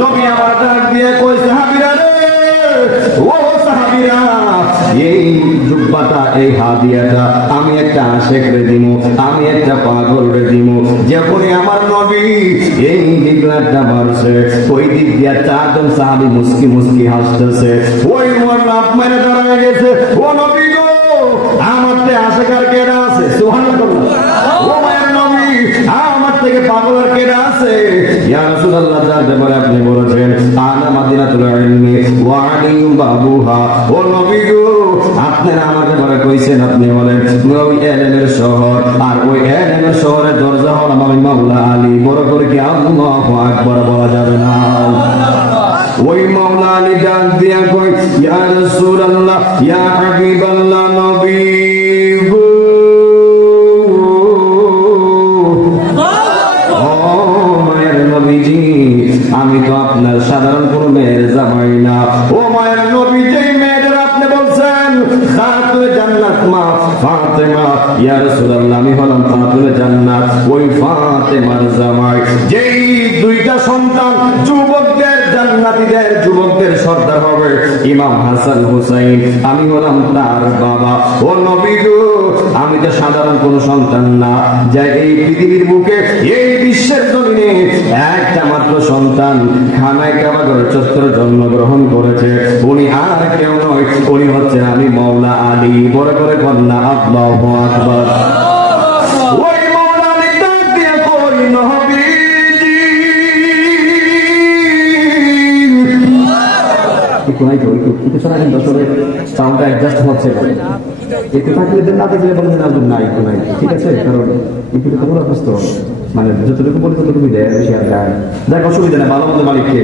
নবী আমার ডাক দিয়ে কই, সাহাবীরা রে, ও সাহাবীরা, এই জুব্বাটা, এই হাদিয়াটা আমি একটা আশেক রে দিমু, আমি একটা পাগল রে দিমু। যখনই আমার নবী এই দিকটা মারছে, ওই দিক দিয়া চারজন সাহাবী মুস্কি মুস্কি হাসতেছে। ওই উমর লাফ মেরে দাঁড়ায় গেছে, ও নবী গো, আমার তে আশেকার কেডা আছে? সুবহানাল্লাহ। ও মায়ের নবী, আমার থেকে পাগল আর কেডা আছে? ইয়া রাসূলুল্লাহ, যার ব্যাপারে আপনি বলেছেন, আনা মাদিনাতুল ইলমি ওয়া আলিয়্যুম বাবুহা। ও নবী গো, আপনারা আমাকে বলে কইছেন, আপনি বলেন ওই এলেমের শহর, আর ওই এলেমের শহরের দরজা হল আমার মাওলা আলী। বড় করে কি আল্লাহু আকবার বলা যাবে না? ওই মাওলা আলী ডাক দিয়া কই, ইয়া রাসূলুল্লাহ, ইয়া হাবিবাল্লাহ, নবী গো, ও মায়ের নবীজি, আমি তো আপনার সাধারণ কোন মেয়ের জামাই না। ও মায়ের নবী, যেই মেয়েদের আপনি বলছেন খাতুনে জান্নাত মা ফাতেমা, ইয়া রাসূলুল্লাহ, আমি হলাম খাতুনে জান্নাত, ওই ফাতেমার জামাই। যেই দুইটা সন্তান যুবকদের, জান্নাতীদের যুবকদের সর্দার হবে, ইমাম হাসান হুসাইন, আমি হলাম তার বাবা। ও নবী গো, আমি তো সাধারণ কোন সন্তান না, যা এই পৃথিবীর বুকে, এই বিশ্বের জমিনে একটা মাত্র সন্তান খানায় কাবাগর চত্বরে জন্মগ্রহণ করেছে। উনি আর কেউ নয়, উনি হচ্ছেন আমি মাওলা আলী। বড় করে কন্যা আল্লাহু আকবার। ওই মাওলা আলী ডাক দিয়া কই, নবীজি, একটু নাই তো, একটু শোনা কিন্তু আসলে সাউন্ডটা অ্যাডজাস্ট হচ্ছে না। একটু থাকলে না দেখলে বলেন না, না একটু নাই, ঠিক আছে? কারণ একটু তো বলা কষ্ট, মানে যতটুকু বলি ততটুকু দেয়, বেশি আর দেয়। দেখ, অসুবিধা নেই, ভালো মন্দ মালিক কে,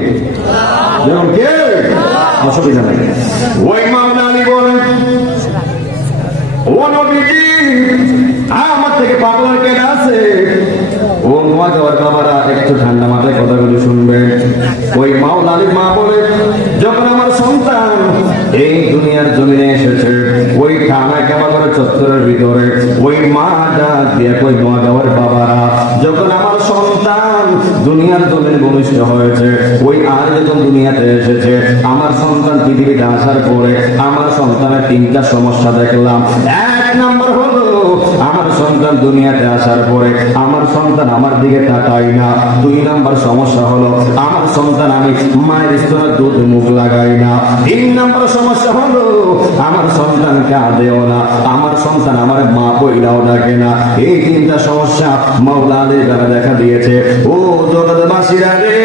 যেমন কে, অসুবিধা নেই। ওই মাওলা আলী বলেন, ও নবীজি, আমার থেকে পাগল কেডা আছে? নোয়াগাঁওয়ের বাবারা একটু ঠান্ডা মাথায় কথাগুলো শুনবেন। ওই মাওলালির মা বলে, যখন আমার সন্তান এই দুনিয়ার জমিনে এসেছে, ওই খানা কাবাগরের চত্বরের ভিতরে ওই মা ডাক দিয়ে কই, নোয়াগাঁওয়ের বাবারা, যখন আমার সন্তান দুনিয়ার জমিনে ভূমিষ্ঠ হয়েছে, ওই আর যখন দুনিয়াতে এসেছে, আমার সন্তান পৃথিবীতে আসার পরে আমার সন্তানের তিনটা সমস্যা দেখলাম। এক নম্বর হলো, আমার সন্তান দুনিয়াতে আসার পরে আমার সন্তান আমার দিকে তাকায় না। দুই নম্বর সমস্যা হলো, আমার সন্তান আমি মায়ের স্তনের দুধ মুখ লাগাই না। তিন নম্বর সমস্যা হলো, আমার সন্তান কাঁদেও না, আমার সন্তান আমার মা বইলাও ডাকে না। এই তিনটা সমস্যা মাওলা আলীর দ্বারা দেখা দিয়েছে। ও জগৎবাসীরা রে,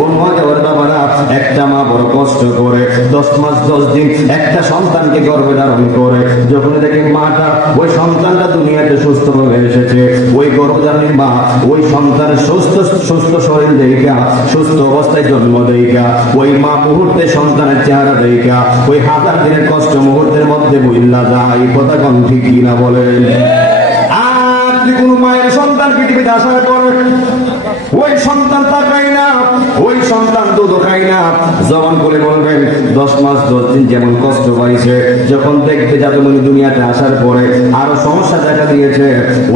ও নোয়াগাঁওয়ের বাবারা, একটা মা বড় কষ্ট করে 10 মাস 10 দিন একটা সন্তানকে গর্ভে ধারণ করে যখন দেখে মাটা ওই সন্তানটা দুনিয়াতে সুস্থ ভাবে এসেছে, ওই গর্ভধারণী মা ওই সন্তানের সুস্থ শরীর দেখা, সুস্থ অবস্থায় জন্ম দেখা, ওই মা মুহূর্তে সন্তানের চেহারা দেখা ওই 1000 দিনের কষ্ট মুহূর্তের মধ্যে বইলা যায়। কথা কোন ঠিক কিনা বলেন? আপনি কোন মায়ের সন্তান পৃথিবীতে আসার পর ওই সন্তান তাকাই না, ওই সন্তান দুধ খাই না, জবান করে বলবেন 10 মাস 10 দিন যেমন কষ্ট পাইছে, যখন দেখতে যাবে উনি দুনিয়াতে আসার পরে আরো সমস্যা দেখা দিয়েছে,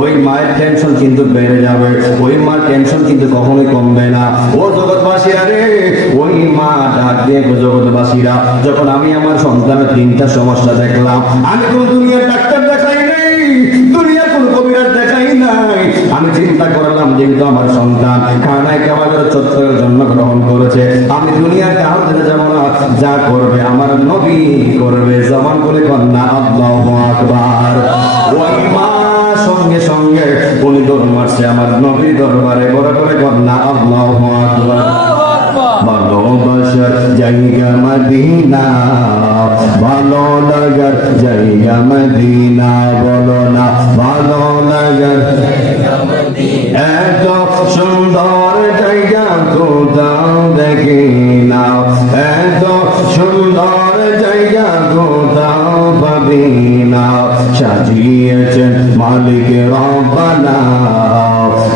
ওই মায়ের টেনশন কিন্তু বেড়ে যাবে, ওই মার টেনশন কিন্তু কখনোই কমবে না। ও জগৎবাসীরা রে, ওই মা ডাক দিয়ে জগৎবাসীরা, যখন আমি আমার সন্তানের তিনটা সমস্যা দেখলাম, আমি কোন দুনিয়ার ডাক্তার দেখাই নাই, দুনিয়ার কোন কবিরাজ দেখাই নাই, আমি চিন্তা করলাম যেহেতু আমার সন্তান খানায় কাবাগরের চত্বরে জন্মগ্রহণ করেছে, আমি দুনিয়ার কারো দিতে যাব না, যা করবে আমার নবী করবে। জবান করে কন্যা আল্লাহু আকবার। ওই মা সঙ্গে সঙ্গে উনি দৌড় মারছে আমার নবীর দরবারে, বড় করে কন্যা আল্লাহু আকবার। ভালোবাসার জায়গা মদিনা, ভালো লাগার জায়গা মদিনা, বলো না ভালো লাগার এত সুন্দর জায়গা কোথাও দেখি না, এত সুন্দর জায়গা কোথাও পাবি না, সাজিয়েছেন মালিক রব্বানা,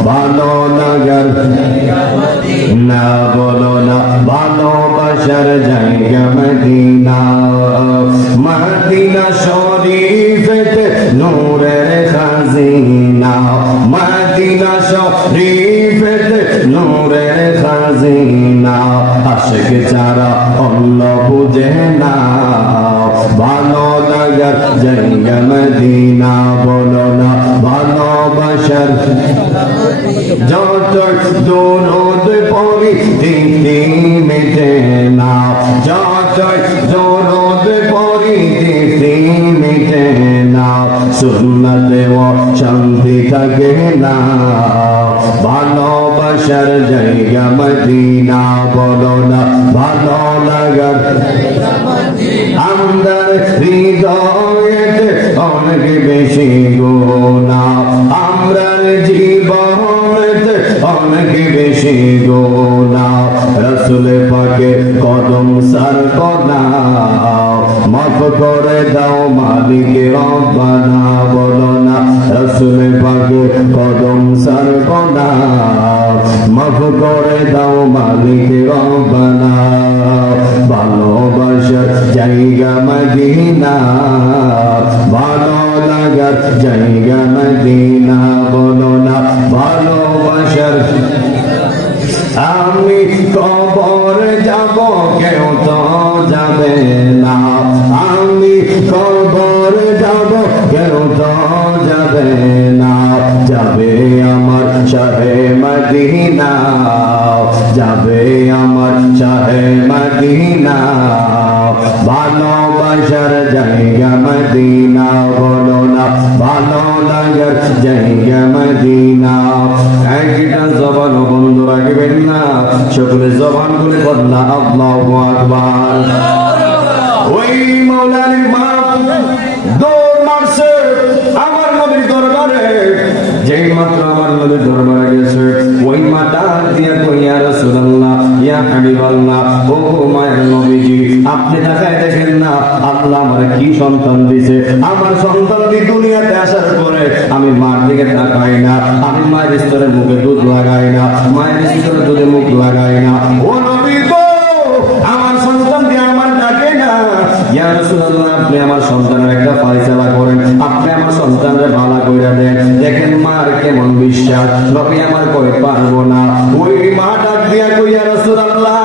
ভালো লাগার না, বলো না ভালোবাসার জায়গা মদিনা। মদিনা শরীফেতে নূরের খাজিনা, মদিনা শরীফেতে নূরের খাজিনা, আশিক ছাড়া অন্য বুঝে না, ভালো লাগার জায়গা মদিনা, বলো না ভালোবাসার। যত দরুদ পড়ি দিতে মেটে না, যত দরুদ পড়ি দিতে মেটে না, সুন্নতে ও শান্তি থাকে না, ভালোবাসার জায়গা মদিনা, বলো না ভালো লাগার। আমাদের হৃদয়েতে অনেক বেশি গুনাহ, আমরার জীবনেতে অনেক বেশি গুনাহ, রাসূল পাকের কদম সারকনা, মাফ করে দাও মালিক রব্বানা, বলো না রাসূল পাকের কদম সারকনা, মাফ করে দাও মালিক রব্বানা। ভালোবাসার জায়গা মদিনা, ভালো লাগার জায়গা মদিনা, বলো না ভালোবাসার। আমি কবর যাব কেউ তো যাবে না, আমি কবর যাব কেউ তো যাবে না, যাবে আমার শাহে মদিনা, যাবে আমার শাহে মদিনা, ভালোবাসার জায়গা মদিনা, বলো না ভালো লাগার জায়গা মদিনা। একটা জবান বন্ধ রাখবেন না, সকলে জবান করে বলনা আল্লাহু আকবার। ওই মাওলার মা দৌড় মারছে আমার নবীর দরবারে, যেই মাত্র আমার নবীর দরবারে গেছে। ওই মা ডাক দিয়া কই ইয়া রাসূলুল্লাহ ইয়া হাবিবাল্লাহ, ও মায়ের নবীজি আপনি তাকায় দেখেন না আল্লাহ আমার কি সন্তান দিয়েছে। আমার সন্তানটি দুনিয়াতে আসার পরে আমি মার দিকে তাকাই না, আমি মায়ের স্তরে মুখে দুধ লাগাই না, মায়ের স্তরে দুধে মুখ লাগাই না। ও নবী গো আমার সন্তানটি আমার ডাকে না। ইয়া রাসূলুল্লাহ আপনি আমার সন্তানের একটা ফয়সালা করেন, আপনি আমার সন্তানের ভালো কইরা দেন। দেখেন মার কেমন বিশ্বাস। নবী আমার কই পারবো না। ওই মা ডাক দিয়া কই ইয়া রাসূলুল্লাহ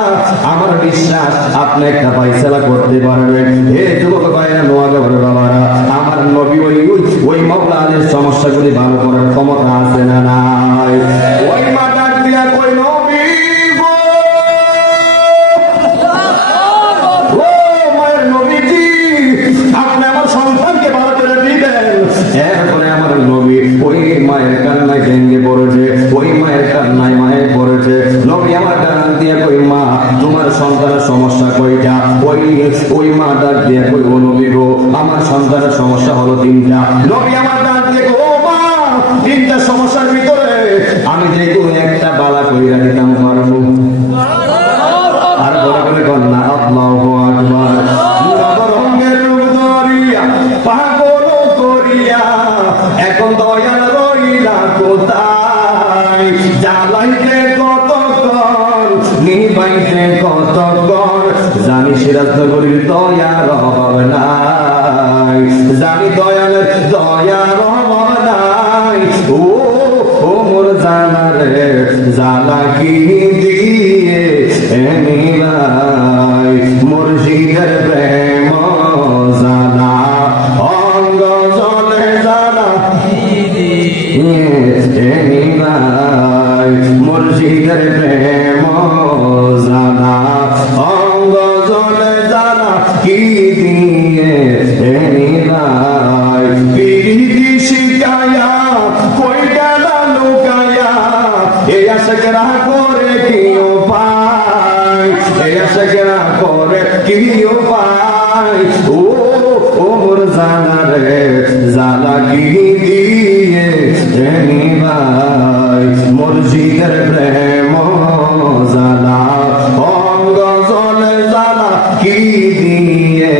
আমার বিশ্বাস আপনি একটা ফয়সালা করতে পারবেন। হে যুবক ভাইরা নোয়াগাঁওয়ের বাবারা, আমার নবী ওই মাওলা আলীর সমস্যাগুলি ভালো করার ক্ষমতা আছে না নাই? ওই মা ডাক দিয়া কই নবী আপনি আমার সন্তানকে ভালো করে দিবেন। এরপরে আমার নবী ওই মায়ের কান্নায় ভেঙে পড়েছে, ওই মায়ের কান্নায় মায়ের পড়েছে। নবী আমার ডাক দিয়ে কই মা তোমার সন্তানের সমস্যা কয়টা? ওই মা ডাক দিয়ে কই ও নবী গো আমার সন্তানের সমস্যা হলো 3টা। নবী আমার ডাক দিয়ে ও মা 3টা সমস্যার ভিতরে আমি যে কোনো একটা বালা কইরা দিতাম পারবো। আর বড় করে কন্যা আল্লাহু আকবার। পাগল করিয়া এখন দয়াল রইলা কোথায়? জ্বালাইতে কতক্ষণ নিবাইতে কতক্ষণ, জানি সিরাজনগরীর দয়ার অভাব নাই, জানি দয়ালের দয়ার অভাব নাই। ও মোর জানা রে জ্বালা কি দিয়ে নিবাই মুর্শিদের প্রেম জানা অঙ্গ জলে জানা মুর্শিদের প্রেম জানা অঙ্গ জলে জানা কি দিয়ে নিবাই পিরিতি শিকায়া কই গেলা লুকায়া এই আশাকেরা করে কি উপায়, এই আশাকেরা করে কি উপায়। ও মোর জানা রে জালা কি দিয়ে নিবাই মুর্শিদের প্রেম জানা অঙ্গ জলে জানা কি দিয়ে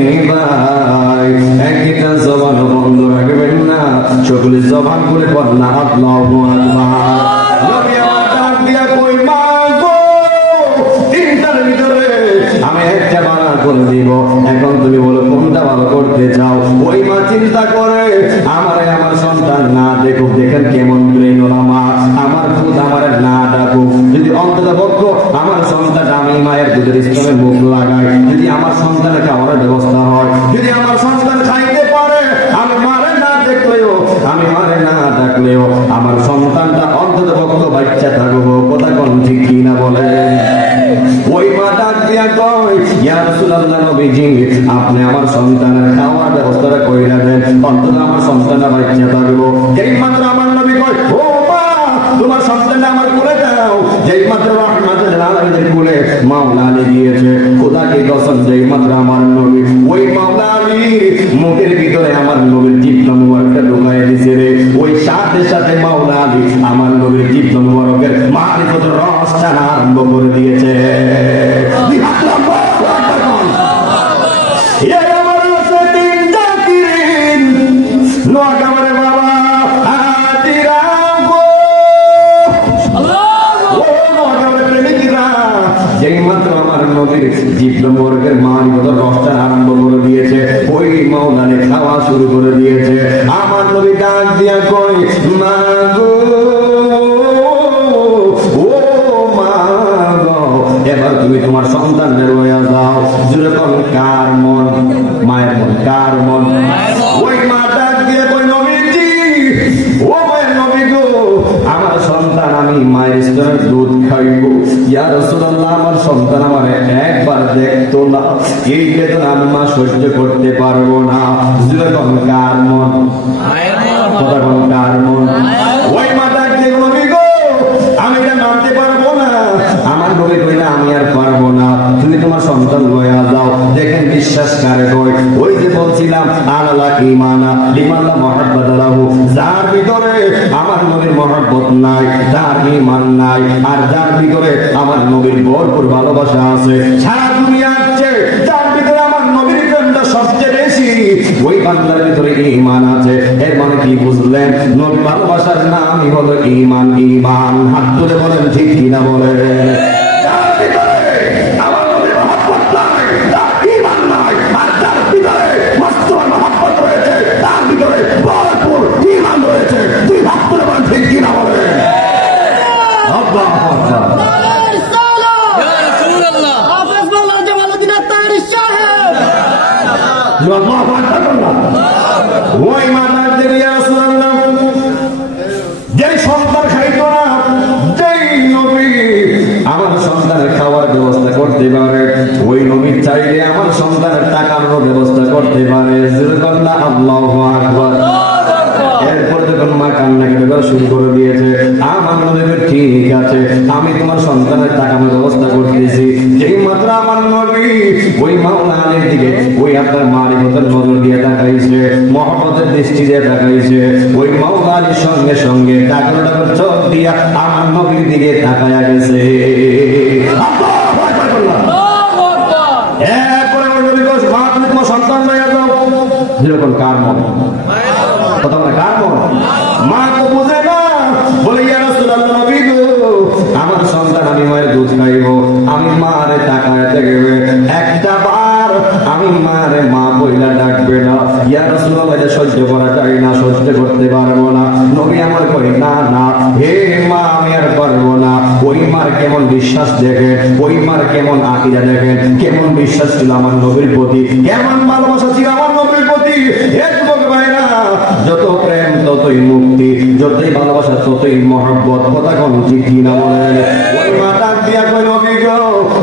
নিবাই। একটা জবান বন্ধ রাখবেন না, সকলে জবান করে কন্যা আল্লাহু আকবার। নবী আমার ডাক দিয়া কই মা গো 3টার ভিতরে আমি একটা বানা করে দিব, এখন তুমি বলো কোনটা ভালো করতে চাও? ওই মা চিন্তা করে আমার সন্তান না দেখুক, দেখেন কেমন ব্রেন মা, আমার খুদ আমার না ডাকুক, যদি অন্তত পক্ষ আমার সন্তান আমি মায়ের দুধের স্তরে মুখ লাগাই, যদি আমার সন্তানের খাওয়ার ব্যবস্থা হয়, যদি আমার সন্তান খাইতে পারে, আমি মারে না দেখলেও আমি মারে না ডাকলেও আমার সন্তানটা অন্তত পক্ষ বাচ্চা থাকবো। কথা কোন ঠিক কিনা বলে? ওই মা ডাক দিয়া কয় ইয়া রাসূলুল্লাহ নবীজি আপনি আমার সন্তানের খাওয়ার ব্যবস্থাটা কইরা দেন, অন্তত আমার সন্তানটা বাচ্চা থাকবো। যেই মাত্র আমার নবী কয় ও মা তোমার সন্তানটা আমার কোলে দাও, যেই মাত্র রহমাতুল আলামিনের কোলে মাওলা আলী দিয়েছে, খোদাকে কসম যেই মাত্র আমার নবী ওই মাওলা আলী মুখের ভিতরে আমার নবীর জিহ্বা মুবারকটা ঢুকায় দিয়েছে রে, ওই সাথে সাথে মাওলা আলী আমার নবীর জিহ্বা মুবারকের মারিফতের রস টানা আরম্ভ করে দিয়েছে। যেই মাত্র আমার নবীর জিহ্বা মুবারকের মারিফতের রসটা আরম্ভ করে দিয়েছে, ওই মাওলা আলী খাওয়া শুরু করে দিয়েছে। আমার নবী ডাক দিয়া কই মা গো ও মা গো এবার তুমি তোমার সন্তানের রয়া যাও। যেরকম কার মন? মায়ের মন। কার মন? ওই মা ডাক দিয়ে কই নবীজি ও মায়ের নবী গো আমার সন্তান আমি মায়ের স্তরের দুধ খাইব। ইয়া রাসূলুল্লাহ আমার সন্তান আমার একবার দেখতো না, এই বেদনা আমি মা সহ্য করতে পারবো না। যেরকম কার মন? কথা কোন কার মন? ওই মা ডাক দিয়ে নবী গো আমি এটা মানতে পারবো না। আমার নবী কইলা আমি আর পারবো না, তুমি তোমার সন্তান লয়া যাও। দেখেন বিশ্বাস কারে কয়? ওই যে বলছিলাম আল্লাহ ইমানা লিমাল্লাহ মুহাব্বাতাহু, যার ভিতরে আমার নবীর মহব্বত নাই, তার ঈমান নাই, আর যার ভিতরে আমার নবীর ভরপুর ভালোবাসা আছে, সারা দুনিয়ার চেয়ে যার ভিতরে আমার নবীর প্রেমটা সবচেয়ে বেশি, ওই বান্দার ভিতরে ঈমান আছে। এর মানে কি বুঝলেন? নবীর ভালোবাসার নামই হলো ঈমান। ঈমান হাত তুলে বলেন ঠিক কিনা বলেন? যে সন্তান খাইত না, যেই নবী আমার সন্তানের খাওয়ার ব্যবস্থা করতে পারে, ওই নবী চাইলে আমার সন্তানের টাকার ব্যবস্থা করতে পারে। আল্লাহু আকবার। এরপর যখন মা কান্না করে শুরু করে দিয়েছে, আমার নবী ঠিক আছে, আমি তোমার সন্তানের টাকার ব্যবস্থা করতেছি। যেই মাত্র আমার নবী ওই মাওলানার দিকে, ওই আপনার মারিফতের নজর দিয়ে তাকাইছে, মহব্বতের দৃষ্টি দিয়ে তাকাইছে, ওই মাওলানার সঙ্গে সঙ্গে টাকার চোখ দিয়া আমার নবীর দিকে তাকায়া গেছে। এরপরে ওই নবী কইছে, মা তুমি তোমার সন্তান লইয়া যাও। যেরকম কার মন কথা বলে, কার মন? মা তো বুঝে না, বলে ইয়া রাসূলুল্লাহ নবী গো, আমার সন্তান আমি মায়ের দুধ খাইব, আমি মারে তাকায় দেখবে, একটা বার আমি মারে মা বইলা ডাকবে না। ইয়া রাসূলুল্লাহ এটা সহ্য করা যায় না, সহ্য করতে পারবো না। নবী আমার কই না না, হে মা আমি আর পারবো না। ওই মার কেমন বিশ্বাস দেখেন, ওই মার কেমন আকীদা দেখেন, কেমন বিশ্বাস ছিল আমার নবীর প্রতি, কেমন ভালোবাসা ছিল আমার নবীর প্রতি। যত প্রেম ততই মুক্তি, যতই ভালোবাসা ততই মহব্বত। কথা কোন ঠিক কিনা বলেন? ওই মা ডাক দিয়া কই, নবী গো,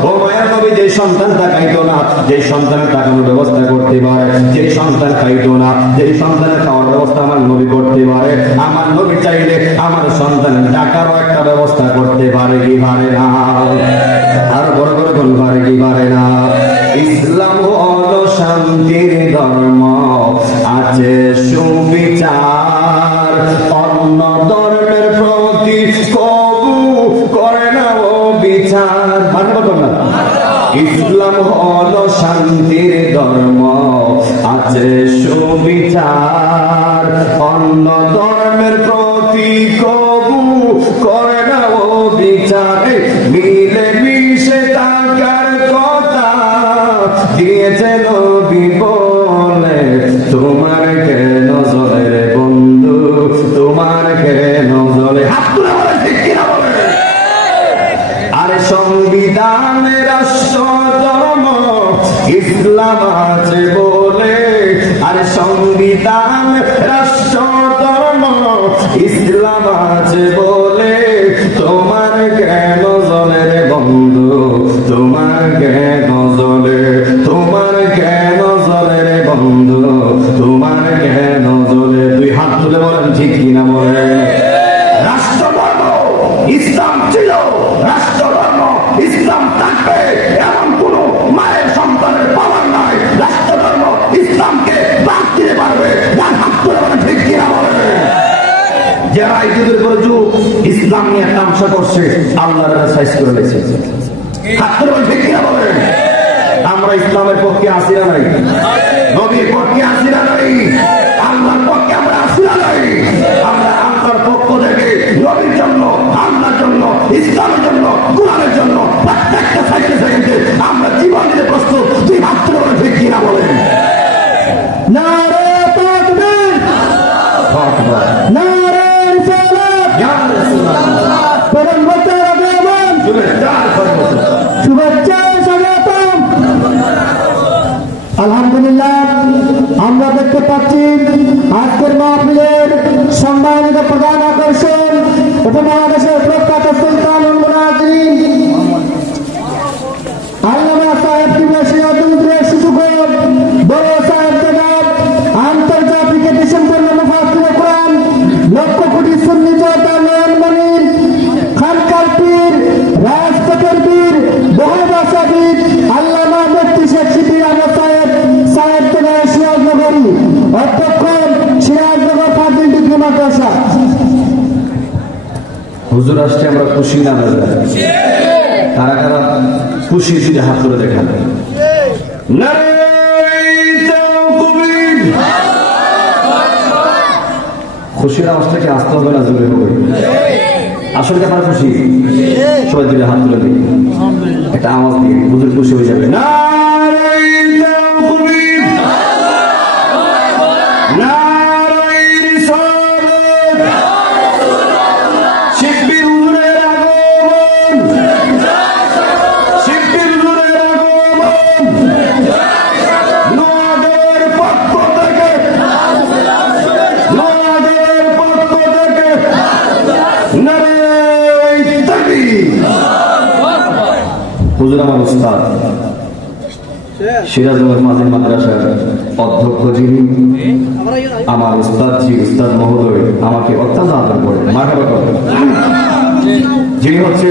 ও মায়ের নবী যে সন্তান তাকাইতো না, যে সন্তানের টাকানোর ব্যবস্থা করতে পারে, যে সন্তান খাইতো না, যে সন্তানের খাওয়ার ব্যবস্থা আমার নবী করতে পারে, আমার নবী চাইলে আমার সন্তানের টাকারও একটা ব্যবস্থা করতে পারে কি পারে না? আর বড় বড় কোন পারে কি পারে না? ইসলাম হলো শান্তির ধর্ম, আছে সুবিচার, অন্য ধর্মের প্রতি কবু করে না ও বিচার। ইসলাম হলো শান্তির ধর্ম, আছে সুবিচার, অন্য ধর্মের প্রতি কবু করে না ও বিচার। মিলে মিশে থাকার কথা দিয়েছে নবী বলে, তোমার কেন জলে রে বন্ধু, তোমার কেন জলে? হাত তুলে বলে ঠিক কিনা বলে? আরে সংবিধানে রাষ্ট্র ধর্ম ইসলাম আছে বলে, আরে সংবিধান রাষ্ট্র ধর্ম ইসলাম আছে বলে, তোমার কেন জলে রে বন্ধু, তোমার কেন জলে, তোমার কেন জলে রে বন্ধু, তোমার কেন জলে? দুই হাত তুলে বলেন ঠিক কিনা বলে? রাষ্ট্র ধর্ম ইসলাম ছিল, রাষ্ট্র ধর্ম ইসলাম থাকবে, এমন কোন মায়ের সন্তানের পাওয়ার নাই রাষ্ট্র ধর্ম ইসলামকে বাদ দিতে পারবে। যার হাত তুলে বলেন ঠিক কিনা বলে? যারা এই যুগের পর যুগ ইসলাম নিয়ে তামসা করছে, আল্লাহর সাইজ করে লেছে। হাত তুলে বলেন ঠিক কিনা বলে? আমরা ইসলামের পক্ষে আসি না নাই? নবীর পক্ষে আসি না নাই? আল্লাহর পক্ষে আমরা আসি না নাই? আমরা আল্লাহর পক্ষ থেকে নবীর জন্য, আল্লাহর জন্য, ইসলামের জন্য, কোরআনের জন্য প্রত্যেকটা সেকেন্ডে আমরা জীবন দিতে প্রস্তুত। তুই ভাবতে বলেন ঠিক কিনা বলেন? নারে তাকবীর, নারে রিসালাত, ইয়া রাসূলুল্লাহ, পরমবক্তা আগমন, শুভেচ্ছা স্বাগতম। আলহামদুলিল্লাহ, আমরা দেখতে পাচ্ছি আজকের মাহফিলের হুজুর আসছে আমরা খুশি না বেজার? কারা কারা খুশি যদি হাত করে দেখান। খুশির আওয়াজটা কি আসতে হবে না জোরে হবে? আসলে কি আপনারা খুশি? সবাই দিলে হাত তুলে দিই, একটা আওয়াজ দিয়ে হুজুর খুশি হয়ে যাবে। না হুজুর আমার উস্তাদ সিরাজগঞ্জ মাঝি মাদ্রাসার অধ্যক্ষ যিনি, আমার উস্তাদ জি উস্তাদ মহোদয় আমাকে অত্যন্ত আদর করেন, মারহাবা করেন। যিনি হচ্ছে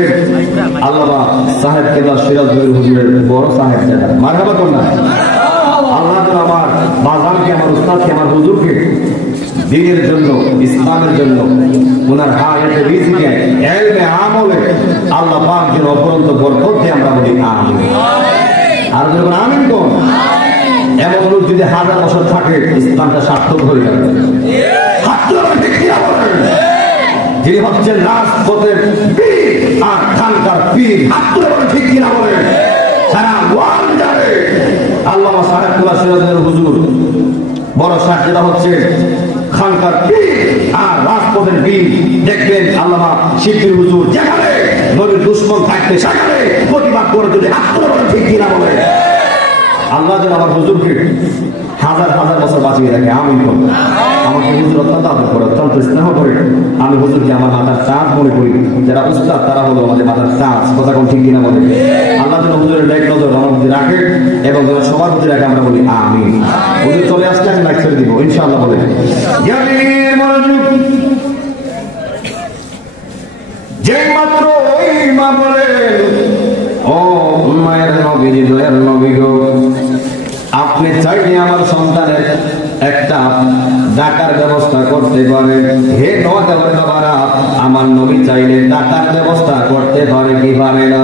আল্লামা সাহেব কেবলা সিরাজগঞ্জ হুজুরের বড় সাহেব জানা, মারহাবা করেন না। আল্লাহ আমার বাজারকে, আমার উস্তাদকে, আমার হুজুরকে দ্বীনের জন্য, ইসলামের জন্য, ওনার হায়াতে রিজিকে, ইলমে আমলে আল্লাহ পাক যেন অপরন্ত বরকত দিয়ে আমরা বলি আমিন। আর যখন আমিন কোন এমন লোক যদি 1000 বছর থাকে ইসলামটা সার্থক হয়ে যাবে। যিনি হচ্ছেন রাজপথের পীর আর খানকার পীর, ঠিক কিনা বলেন? সারা ওয়ার্ল্ড জানে আল্লামা সাহেব কেবলা সিরাজগঞ্জ হুজুর বড় সাহেব যেটা হচ্ছে খানকার পীর আর রাজপথের বীর। দেখবেন আল্লামা শিবপুর হুজুর যেখানে নবীর দুশ্মন থাকতে সেখানে প্রতিবাদ করে যদি ঠিক কিনা বলে। আল্লাহ যেন আমার হুজুরকে 1000 বছর বাঁচিয়ে রাখে, আমি আমাকে হুজুর অত্যন্ত আদর করে, অত্যন্ত স্নেহ করে। আমি হুজুরকে আমার মাথার চাঁদ মনে করি। যারা উস্তাদ তারা হলো আমাদের মাথার চাঁদ, কথা কোন ঠিক কিনা বলে। আল্লাহ যেন হুজুরের লাইট নজর আমার প্রতি রাখে এবং যেন সবার প্রতি রাখে, আমরা বলি আমিন। হুজুর চলে আসলে আমি লাইক ছেড়ে দিব ইনশাআল্লাহ বলে। যে মাত্র ওই মা বলেন, ও মায়ের নবী, দয়ার নবী গো, আপনি চাইলে আমার সন্তানের একটা ডাকার ব্যবস্থা করতে পারে। হে নওজওয়ান বাবারা, আমার নবী চাইলে ডাকার ব্যবস্থা করতে পারে কি পারে না?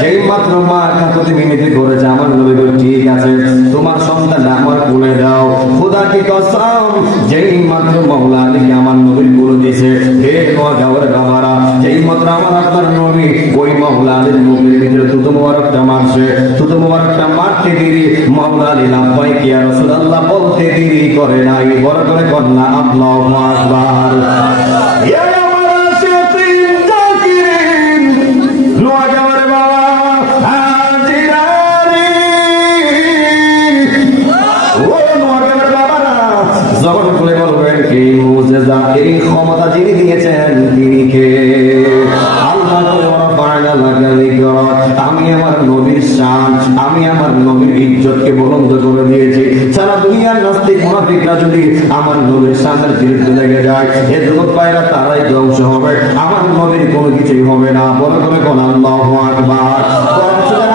যেই মাত্র মা কাকুতি মিনতি করেছে, আমার নবী বলে ঠিক আছে তোমার সন্তান আমার কোলে দাও। খোদা কি কসম, যেই মাত্র মাওলা আলীকে আমার নবীর কোলে দিয়েছে, হে নওজওয়ান বাবারা, যেই মাত্র আমার আপনার নবী ওই মাওলা আলীর মুখের ভিতরে থুতু মোবারকটা মারছে, থুতু মোবারকটা মারতে দেরি মাওলা আলী লাব্বাইক ইয়া রাসূলুল্লাহ বলতে দেরি করে নাই, বড় করে কন্যা আল্লাহু আকবার। ইয়া আমার আশিকিন জাকিরিন নওজওয়ান বাবা হাজিরানি, ও নওজওয়ান বাবারা জবান খুলে বলবেন কি মুজিজা, এই ক্ষমতা যিনি দিয়েছেন তিনি কে? আমি আমার নবীর শান, আমি আমার নবীর ইজ্জতকে বুলন্দ করে দিয়েছি। সারা দুনিয়ার নাস্তিক মুনাফিকরা যদি আমার নবীর শানের বিরুদ্ধে লেগে যায়, এ জগৎ পায়রা তারাই ধ্বংস হবে, আমার নবীর কোনো কিছুই হবে না। বড় করে কোন আল্লাহু আকবার।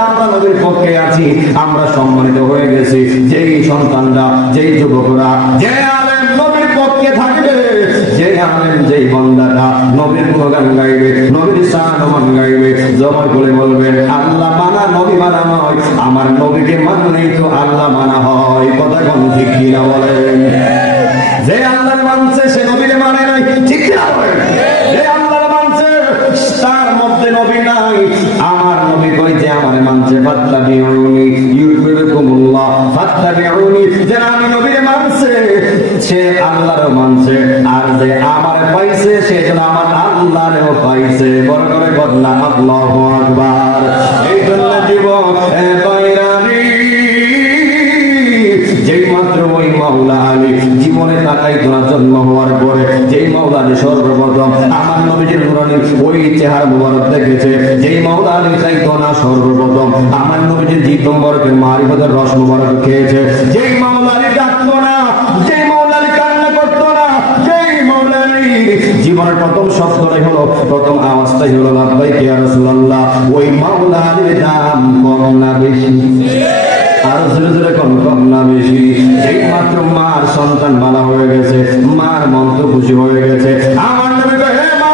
আমরা নবীর পক্ষে আছি, আমরা সম্মানিত হয়ে গেছি। যেই সন্তানরা, যেই যুবকরা, যে আলেম নবীর পক্ষে থাকবে, যে আলেম, যেই বান্দাটা নবীর গুণগান গাইবে, নবীর শান গাইবে, জবান করে বলবেন আল্লাহ মানা নবী মানা নয়, আমার নবীকে মানলেই তো আল্লাহ মানা হয়। কথা কোন ঠিক কিনা বলেন? যে আল্লাহ মানছে সে নবীকে মানে নাই, ঠিক কিনা বলেন? যে আল্লাহ মানছে তার মধ্যে নবী নাই। আমার নবী কই যে আমারে মানছে ফাত্তাবিউনি ইউহিব্বুকুমুল্লাহ ফাত্তাবিউনি, যে আমি নবীরে মানছে সে আল্লাহরও মানছে, আর যে আমারে পাইছে সে যেন আমার আল্লাহরেও পাইছে। বড় করে বদলা আল্লাহু আকবার। এই জন্য জীবন বাইরানি, যেই মাত্র ওই মাওলা আলী জীবনে তাকাই তোরা জন্ম হওয়ার পরে, যেই মাওলা আলী সর্বপ্রথম আমার নবীজির নুরানি ওই চেহারা মুবারক দেখেছে, যেই মাওলা আলী চাইতো না সর্বপ্রথম আমার নবীজির জিদ মুবারকের মারিফতের রস মুবারক খেয়েছে, যেই মাওলা আলী ডাকতো না, যেই মাওলা আলী কান্না করতো না, যেই মাওলা আলী জীবনের প্রথম শব্দটাই হলো, প্রথম আওয়াজটাই হলো লাব্বাইক ইয়া রাসূলুল্লাহ, ওই মাওলা আলীর দাম কম না বেশি? আর জোরে জোরে কম না বেশি? এই মাত্র মার সন্তান মালা হয়ে গেছে, মার মন তো খুশি হয়ে গেছে। আমার নবী হে মা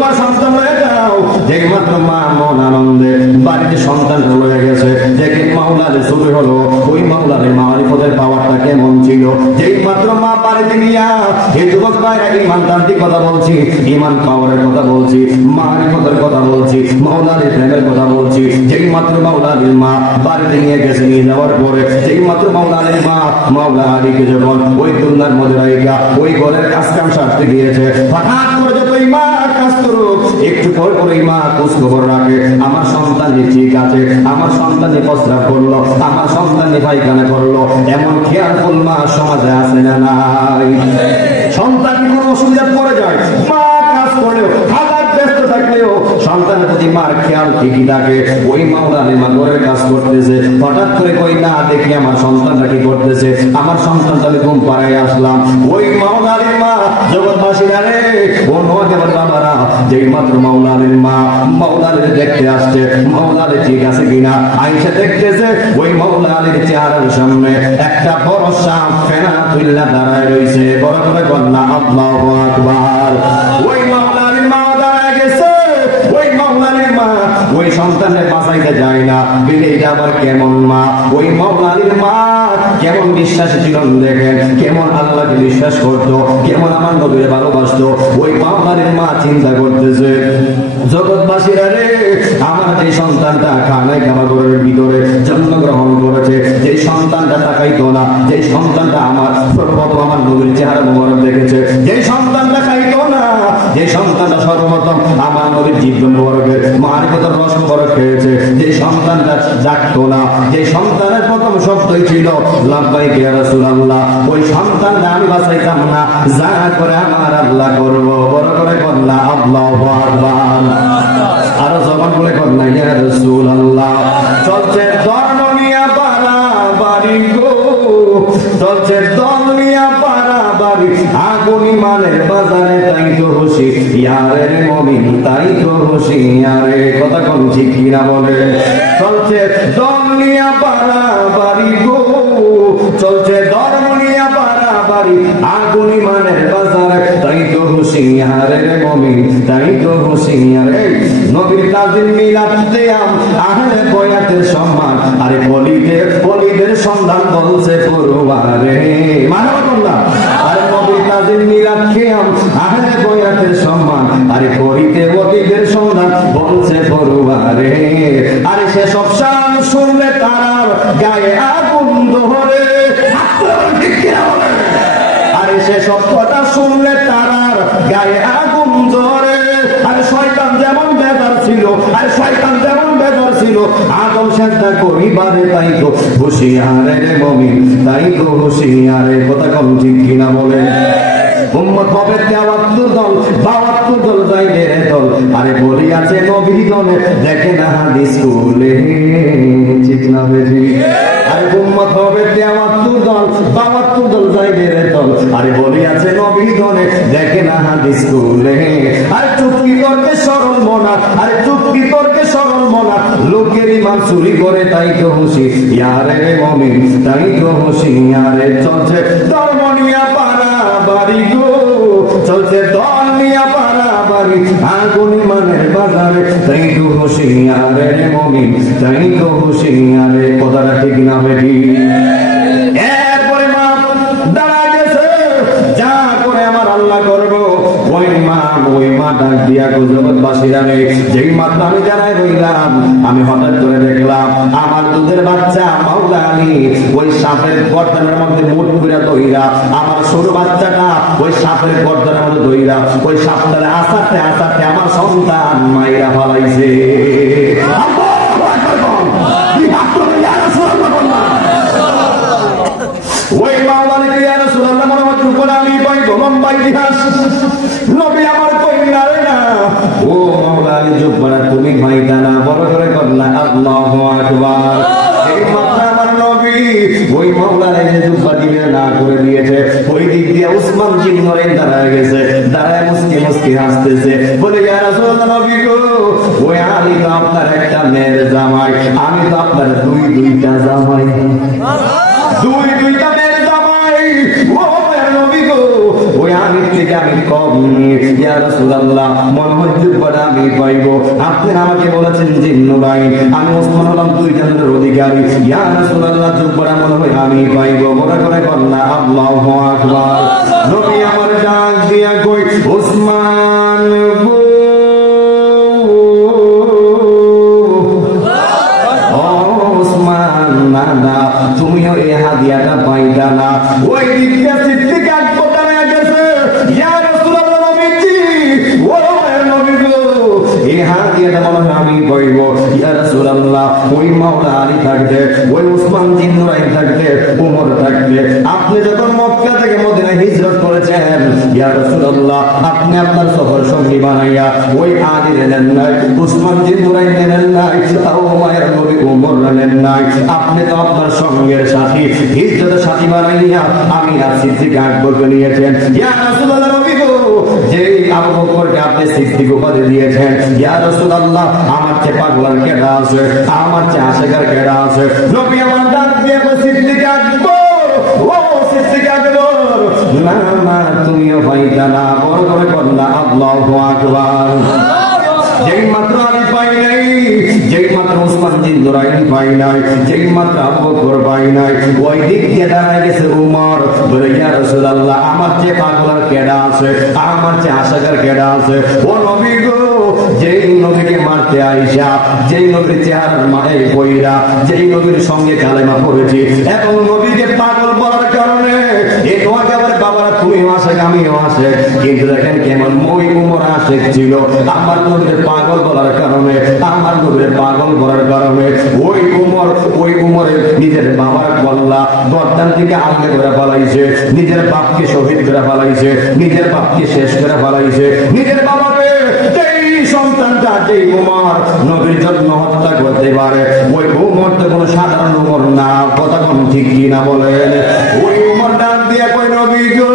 তোমার সন্তান হয়ে যাও। যেই মাত্র মা মন আনন্দে বাড়িতে সন্তান হয়ে গেছে, দেখে মাওলারে ছবি হলো, ওই মাওলারে মারিফতের পাওয়ারটা কেমন ছিল। যেই মাত্র মা বাড়িতে নিয়া এই যুবক ভাইরা ইমান তান্ত্রিক কথা বলছি, ইমান পাওয়ারের কথা বলছি, মারিফতের কথা বলছি, মাওলারে প্রেমের কথা বলছি। যেই মাত্র মাওলারের মা বাড়িতে নিয়ে গেছে, নিয়ে যাওয়ার পরে যেই মাত্র মাওলারের মা মাওলা আলীকে যখন ওই দুনিয়ার মধ্যে রাইখা ওই ঘরের কাজ কাম সারতে গিয়েছে, হঠাৎ করে যতই মা কাজ করুক একটু পর পরেই মা খোঁজ খবর রাখে, আমার সন্তান ঠিক আছে, আমার সন্তান প্রস্রাব করলো, আমার সন্তান পায়খানা করলো, এমন খেয়ালফুল মা সমাজে আছে না নাই? সন্তান কোনো অসুবিধা পড়ে যায়, মা কাজ করলেও হাজার ব্যস্ত থাকলেও সন্তানের প্রতি মার খেয়াল ঠিকই থাকে। ওই মাওলারে মা ঘরের কাজ করতেছে, হঠাৎ করে কই না দেখি আমার সন্তানটা কি করতেছে, আমার সন্তানটা ঘুম পাড়ায় আসলাম। ওই মাওলারে মা জগৎবাসীরা রে, ও নওজোয়ান বাবারা, যেই মাত্র মাওলারের মা মাওলারে দেখতে আসছে, মাওলারে ঠিক আছে কিনা আইসা দেখতেছে, ওই মাওলারের চেহারার সামনে একটা বড় সাপ ফেনা তুল্লা দাঁড়ায় রয়েছে। বড় করে কন্যা আল্লাহু আকবার। ওই মাওলারের মা দাঁড়ায় গেছে, ওই মাওলারের মা ওই সন্তানের বাঁচাইতে যায় না। এটা আবার কেমন মা? ওই মাওলারের মা কেমন বিশ্বাস ছিল দেখেন, কেমন আল্লাহকে বিশ্বাস করতো, কেমন আমার নবীর ভালোবাসতো। ওই মাওলারের মা চিন্তা করতেছে, জগৎবাসীরা রে, আমার যে সন্তানটা খানায় খাবার ঘরের ভিতরে জন্মগ্রহণ করেছে, যে সন্তানটা তাকাইতো না, যে সন্তানটা আমার সর্বপ্রথম আমার নবীর চেহারা মোবারক দেখেছে, যে সন্তানটা খাইতো না, যে সন্তানটা সর্বপ্রথম আমার নবীর জীবন মোবারকের মারিফতের রস মোবারক খেয়েছে, যে সন্তানটা জাগতো না, যে সন্তানের প্রথম শব্দই ছিল লাব্বাইক ইয়া রাসূলুল্লাহ, ওই সন্তানটা আমি বাঁচাইতাম না, যা করে আমার আল্লাহ করবো। বড় করে কন্যা আল্লাহু আকবার। আরো জবান বলে কন্যা ইয়া রাসূলুল্লাহ। চলছে ধর্ম নিয়া বাড়াবাড়ি গো, চলছে দল নিয়া বাড়াবাড়ি, আগুন ইমানের বাজারে তাই তো খুশি, ইয়ারে মুমিন তাই তো খুশি, ইয়ারে কথা কোন ঠিক কিনা বলে। চলছে দল নিয়া বাড়াবাড়ি গো, চলছে ধর্ম নিয়া বাড়াবাড়ি, আগুন ইমানের বাজারে তাই তো খুশি, ইয়ারে মুমিন তাই তো খুশি, ইয়ারে। নবীর তাজিম মিলাদ দেয়াম আহলে বয়াতের সম্মান, আরে বলিদের সন্ধান বলছে পরওয়ারে, মানবতাল্লাহ। আরে নবীর তাজিম মিলাদ খেয়াম আহলে বয়াতের সম্মান, আরে বলিদের সন্ধান বলছে পরওয়ারে। আরে সে সব শান শুনলে তার গায়ে আগুন ধরে, আরে সে সব কথা শুনলে তার গায়ে আগুন ধরে। আরে শয়তান যেমন বেজার ছিল, আর শয়তান যেমন বেজার ছিল, আদম সেজদা করিবারে তাই তো হুঁশিয়ারে মুমিন তাই তো হুঁশিয়ারে। কথা কম ঠিক কিনা বলে। উম্মত হবে ৭৩ দল, ৭২ দল যাইবে দল, আরে বলি আছে নবী দলে দেখে না হাদিস কুলে, ঠিক না বেশি। আরে উম্মত হবে ৭৩ দল, ৭২ দল যাইবে দল, আরে বলি আছে নবী দলে দেখে না হাদিস কুলে। আরে চুক্তি করতে সরল মনা, আরে চুক্তি করতে সরল মনা, লোকের ইমান চুরি করে তাই তো খুশি, ইয়ারে মুমিন তাই তো খুশি, ইয়ারে। চলছে ধর্ম নিয়া বাড়ি গো, চলছে দল নিয়া বাড়াবাড়ি, আগুন ইমানের বাজারে তাই তো খুশি, ইয়ারে মুমিন তাই তো খুশি, ইয়ারে। কথাটা ঠিক না বেটি? এরপরে মা দাঁড়া গেছে, যা করে আমার আল্লাহ করবো। ওই মা ডাক দিয়া জগৎবাসীরা রে, যেই মাত্র আমি জানাই রইলাম, আমি হঠাৎ করে দেখলাম আমার দুধের বাচ্চা মাওলা আলী ওই সাপের গর্দানের মধ্যে মুঠ করে দইরা, আমার সরু বাচ্চাটা ওই সাপের গর্দানের মধ্যে দইরা, ওই সাপটারে আসাতে আসাতে আমার সন্তান মাইরা ফলাইছে। ওই মাওলানা ইয়া রাসূলুল্লাহ মনে হচ্ছে কোন আমি পাইব লম্বা ইতিহাস, নবী আমার কইলা রে না। ও মাওলানা জুবরা তুমি ভাইটা না, বড় করে কন্যা আল্লাহু আকবার। এই মাত্র আমার নবী ওই মাওলানা যে জুব্বা দিলে না করে দিয়েছে, ওই দিক দিয়ে উসমান জিন নরেন দাঁড়ায় গেছে, দাঁড়ায় মুস্কি মুস্কি হাসতেছে, বলে ইয়া রাসূলুল্লাহ নবী গো, ওই আলী তো আপনার একটা মেয়ের জামাই, আমি তো আপনার দুইটা জামাই, দুইটা মেয়ের জামাই। ও নবী গো, ওই স্বামীর থেকে আমি কম নিয়ে ইয়া রাসূলুল্লাহ মনে হয় জুব্বাটা আমি পাইব। আপনি আমাকে বলেছেন জিন্নুরাইন, আমি ওসমান হলাম দুইটা নূরের অধিকারী, ইয়া রাসূলুল্লাহ জুব্বাটা মনে হয় আমি পাইব। মনে করে কন্যা আল্লাহু আকবার। নবী আমার ডাক দিয়া কই ওসমান না তুমিও এই হাদিয়াটা পাইতা না। ওই দিকটা সিদ্দিক আকবর দাঁড়ায় গেছে, ইয়া রাসূলুল্লাহ নবীজি ও আমার নবী গো এই হাদিয়াটা মনে হয় আমি পাইব। ইয়া রাসূলুল্লাহ ওই মাওলা আলী থাকতে, ওই ওসমান জিন্নুরাইন থাকতে, ওমর থাকতে, আপনি যখন মক্কা থেকে মদিনায় হিজরত করেছেন ইয়া রাসূলুল্লাহ আপনি আপনার সফর সঙ্গী বানাইয়া ওই আলী নেন নাই, ওসমান জিন্নুরাইন নেন নাই, তাও মায়ের নবী ওমর নেন নাই, আপনি তো আপনার সঙ্গের সাথী হিজরতের সাথী বানাইয়া আমি আর সিদ্দিক আকবরকে নিয়েছেন। ইয়া রাসূলুল্লাহ নবী গো যে আবু বকরকে আপনি সিদ্দিক উপাধি দিয়েছেন, ইয়া রাসূলুল্লাহ আমার চেয়ে পাগলার কেডা আছে, আমার চেয়ে আশেকার কেডা আছে? নবী আমার ডাক দিয়ে সিদ্দিক আকবর, ও সিদ্দিক আকবর না না তুমিও পাইতা না। বড় করে কন্যা আল্লাহু আকবার। যেই মাত্র আমি পাই নাই, যেই মাত্র ওসমান জিন্নুরাইন পাই নাই, যেই মাত্র আবু বকর পাই নাই, ওই দিক দিয়ে দাঁড়ায় গেছে উমর। বলে ইয়া রাসূলুল্লাহ আমার চেয়ে পাগলার কেডা আছে, আমার চেয়ে আশাকার কেডা আছে? ও নবী গো যেই নবীকে মারতে আইসা, যেই নবীর চেহারার মাথায় পয়রা, যেই নবীর সঙ্গে কালেমা পড়েছি, এখন নবীকে পাগল বলার কারণে এই তোমাকে আবার বাবারা তুমিও আশেক আমিও আশেক, কিন্তু দেখেন কেমন ওই উমর আশেক ছিল আমার নবীর পাগল বলার কারণে, আমার নবীর পাগল বলার কারণে ওই উমরের নিজের বাবার কল্লা গর্দান থেকে আলগে করে ফেলাইছে, নিজের বাপকে শহীদ করে ফেলাইছে, নিজের বাপকে শেষ করে ফেলাইছে, নিজের বাবাকে যেই সন্তানটা যেই উমর নবীর জন্য হত্যা করতে পারে ওই উমর তো কোনো সাধারণ উমর না। কথা কোন ঠিক কিনা বলেন? ওই উমর ডাক দিয়া কই নবী গো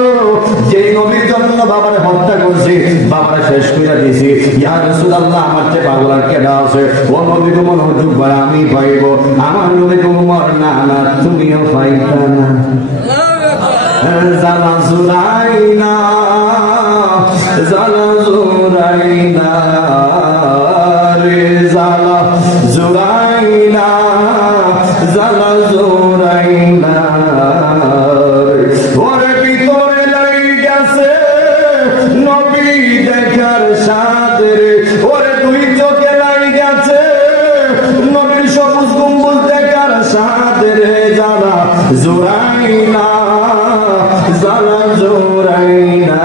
যেই নবীর জন্য বাবারে হত্যা করছি, বাবারে শেষ করে দিছি, ইয়া রাসূলুল্লাহ আমার চেয়ে পাগলার কেডা আছে? ও নবী গো মনে হচ্ছে আমি পাইব। আমার নবী গো উমর না না তুমিও পাইতা না। জালা জুরাইনা জালা জুরাইনা রে জালা জুরাইনা জালা জুরাইনা ওরে ভিতরে লাই গেছে নবী দেখার সাথে রে, ওরে দুই চোখে লাই গেছে নবীর সবুজ গম্বুজ দেখার সাথে রে। জালা জুরাইনা জালা জুরাইনা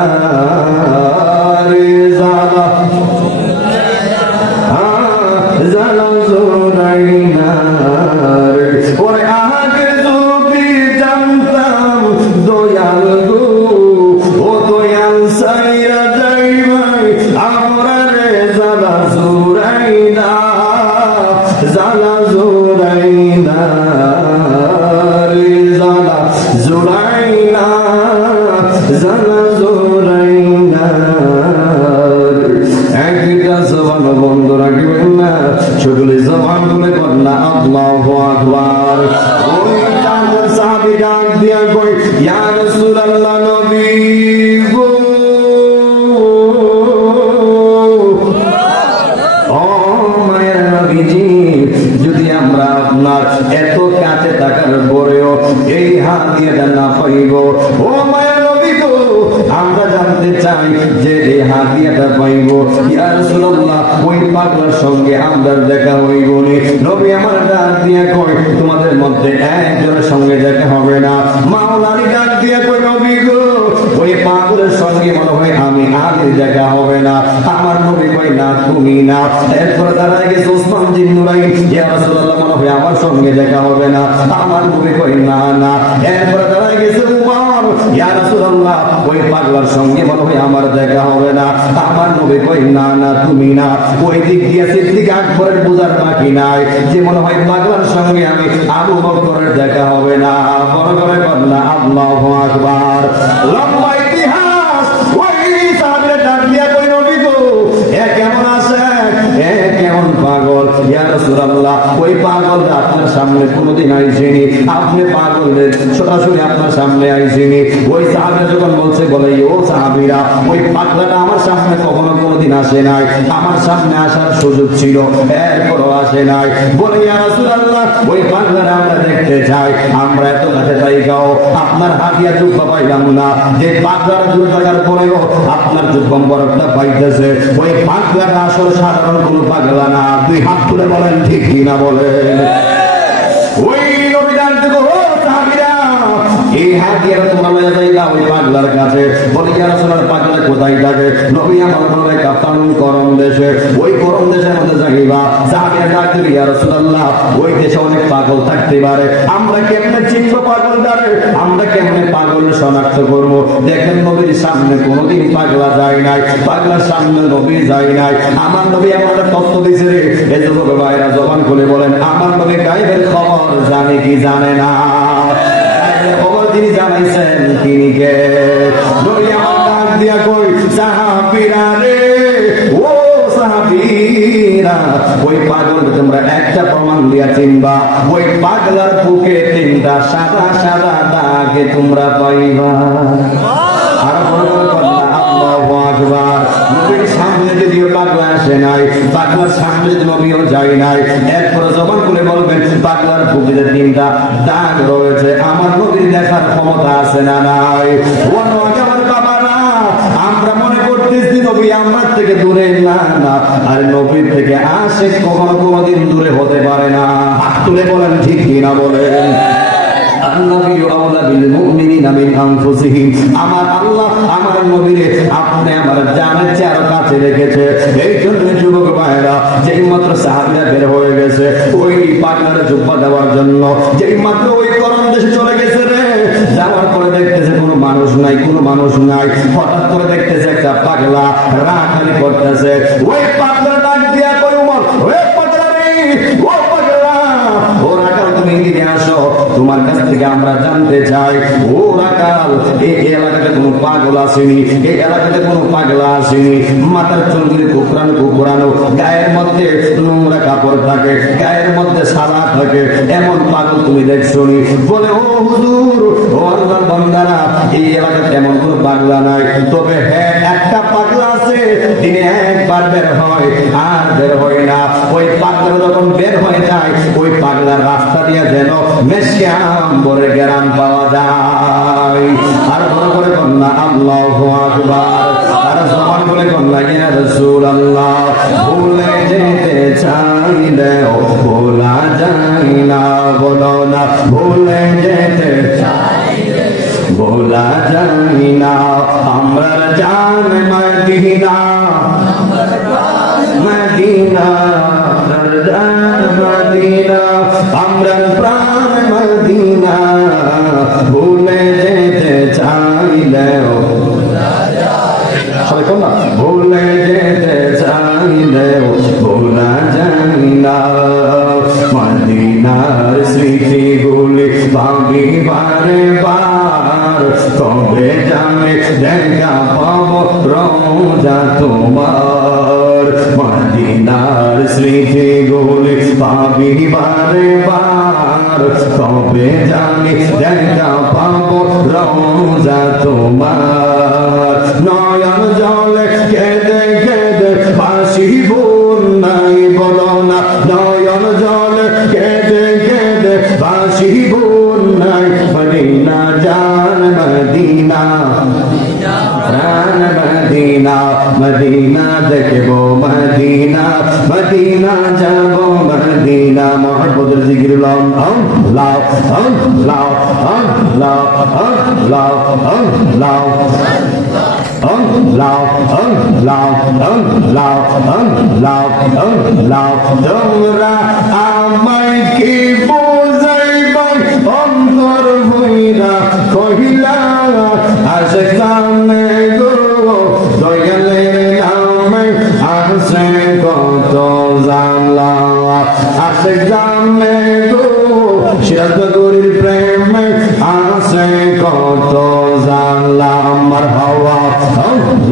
রে জালা জালা জুরাইনা রে। ওরে আগে যদি জানতাম দয়াল গো ও দয়াল সাইরা যাইবাই আমরা রে। জালা জুরাইনা জালা জুরাইনা রে জালা জুরাইনা জালা জুরাইনা। একটা জবান বন্ধ রাখবেন না, সকলে জবান খুলে কন্যা আল্লাহু আকবার। ওই জান্নাত সাহাবী ডাক দিয়া কই ইয়া রাসূলুল্লাহ নবী গো ও মায়ের নবীজি যদি আমরা আপনার এত কাছে থাকার পরেও এই হাদিয়াটা না পাইব, ও মায়ের নবী গো আমরা জানতে চাই যে এই হাদিয়াটা পাইব ইয়া রাসূলুল্লাহ ওই পাগলার সঙ্গে আমরা দেখা হইব নি। নবী আমার ডাক দিয়া কই তোমাদের মধ্যে একজনের সঙ্গে দেখা হবে না। মাওলানা ডাক দিয়া কই নবী গো ওই পাগলের সঙ্গে মনে হয় আমি আলীর দেখা হবে না। আমার নবী কই না তুমি না। এরপরে দাঁড়ায় গেছে ওসমান জিন্নুরাইন, ইয়া রাসূলুল্লাহ মনে হয় আমার সঙ্গে দেখা হবে না। আমার নবী কই না না। এরপরে দাঁড়ায় গেছে উমর, ইয়া রাসূলুল্লাহ ওই পাগলার সঙ্গে মনে হয় আমার দেখা হবে না। আমার নবী কই না না তুমি না। ওই দিক দিয়ে সিদ্দিক আকবরের বুঝার বাকি নাই যে মনে হয় পাগলার সঙ্গে আমি আবু বকরের দেখা হবে না। বড় করে কন্যা আল্লাহু আকবার। লম্বা ইতিহাস ওই সাহাবীরা ডাক দিয়া কই নবী গো এ কেমন আছে, এ কেমন পাগল, ইয়া রাসূলুল্লাহ ওই পাগলটা আপনার সামনে কোনোদিন আইসেনি, আপনি পাগলের সরাসরি আপনার সামনে আইসেনি। ওই সাহাবীরা যখন বলছে বলে ও সাহাবীরা ওই পাগলাটা আমার সামনে কখনো কোনোদিন আসে নাই, আমার সামনে আসার সুযোগ ছিল এরপরও আসে নাই। বলে ইয়া রাসূলুল্লাহ ওই পাগলাটা আমরা দেখতে চাই, আমরা এত কাছে পাইগাও আপনার হাতিয়া জুব্বা পাইলাম না, যে পাগলাটা দূরে থাকার পরেও আপনার জুব্বা বরফটা পাইতেছে, ওই পাগলাটা আসলে সাধারণ কোনো পাগলা না। দুই হাত তুলে বলেন ঠিক কিনা বলেন। ওই নবীদার দেখো সাহাবীরা এই হাতিয়ার তোমরা লয়ে যাইলা ওই পাগলার কাছে। বলে ইয়া রাসূলুল্লাহ পাগলা কোথায় থাকে? নবী আমার বলে কাফতান গরম দেশে, ওই গরম দেশের মধ্যে যাইবা। সাহাবীরা ডাক দিল ইয়া রাসূলুল্লাহ ওই দেশে অনেক পাগল থাকতে পারে, আমরা কেমনে চিনব পাগলটারে, আমরা কেমনে পাগল শনাক্ত করব? দেখেন নবীর সামনে কোনোদিন পাগলা যায় নাই, পাগলার সামনে নবী যায় নাই। আমার নবী আমাদের তথ্য দিয়েছে রে। এই যুবক ভাইরা জবান খুলে বলেন আমার নবী গায়েবের খবর জানে কি জানে না? খবর তিনি জানাইছেন তিনি কে? নবী আমার ডাক দিয়া কই সাহাবীরা রে, ও সাহাবীরা ওই পাগল তোমরা একটা প্রমাণ দিয়া চিনবা, ওই পাগলার বুকে তিনটা সাদা সাদা দাগে তোমরা পাইবা। আর বড় কথা আল্লাহু আকবার। নবীর সামনে যদিও পাগলা আসে নাই, পাগলার সামনে যদি নবীও যায় নাই, এরপরে জবান করে বলবেন পাগলার বুকে তিনটা দাগ রয়েছে, আমার নবীর দেখার ক্ষমতা আছে না নাই? আমার বাবারা আমরা মনে করতেছি নবী আমার থেকে দূরে না, না আর নবীর থেকে আসে কখনো কোনোদিন দূরে হতে পারে না। হাত তুলে বলেন ঠিক কিনা বলেন। আমার আল্লাহ আমার নবীরে আপনি আমার জানের চেয়ে আরো কাছে রেখেছে। এই জন্য যুবক ভাইরা যেই মাত্র সাহাবীরা বের হয়ে গেছে ওই পাগলারে জুব্বা দেওয়ার জন্য, যেই মাত্র ওই গরম দেশে চলে গেছে রে, যাওয়ার পরে দেখতেছে কোনো মানুষ নাই, কোনো মানুষ নাই। হঠাৎ করে দেখতেছে একটা পাগলা রাখালি করতেছে। ওই পাগলা ডাক দিয়া কই উমর, ওই পাগলা রে, ও পাগলা, ও রাখাল তুমি এদিকে আসো, তোমার কাছ থেকে আমরা জানতে চাই ও রাখাল এই এলাকাতে কোনো পাগল আসেনি, এই এলাকাতে কোনো পাগলা আসেনি, মাথার চুলগুলি কুকরানো কুকরানো, গায়ের মধ্যে নোংরা কাপড় থাকে, গায়ের মধ্যে সাদা থাকে, এমন পাগল তুমি দেখছো নি? বলে ও হুজুর, ও আল্লাহর বান্দারা এই এলাকাতে এমন কোনো পাগলা নাই, তবে হ্যাঁ একটা পাগলা আছে, তিনি একবার বের হয় আর বের হয় না। ওই পাগলা যখন বের হয়ে যায় ওই পাগলার রাস্তা দিয়ে যেন মেশিয়াম্বরের গ্রাম পাওয়া যায়। আর বড় করে কন্যা আল্লাহু আকবার। আর সমান বলে কন্যা ইয়া রাসূলুল্লাহ ভুলে যেতে চাইলেও ভোলা যায় না, বলো না ভুলে যেতে চাইলে ভোলা যায় না। আমরা জান মদিনা মদিনা মদিনা, আমরা প্রাণ মদিনা, ভুলে যেতে চাইলেও সবাই না, ভুলে যেতে চাইলেও ভোলা যায় না। মদিনার স্মৃতিগুলি ভাবি বারে বার, কবে জানে দেখা পাবো রোজা তোমার। মদিনার স্মৃতিগুলি ভাবি বারে বার, কবে জানি দেখা পাবো রোজা তোমার। নয়ন জলে কেঁদে কেঁদে ভাসিব নাই, বলো না নয়ন জলে কেঁদে কেঁদে ভাসিব নাই। মদিনা জান মদিনা প্রাণ মদিনা, মদিনা দেখবো মদিনা, মদিনা যাবো মদিনা। মুহাম্মদের জিকির লাও লাও লাও লাও লাও লাও তোমরা আমায় কি বুঝাইবাই অন্তর হইরা কহিলা আসে সামনে গো দয়ালের নামে আসে কত জানলা, আসে সামনে গো শিরগরির প্রেমে আসে কত জানলা। আমার হওয়া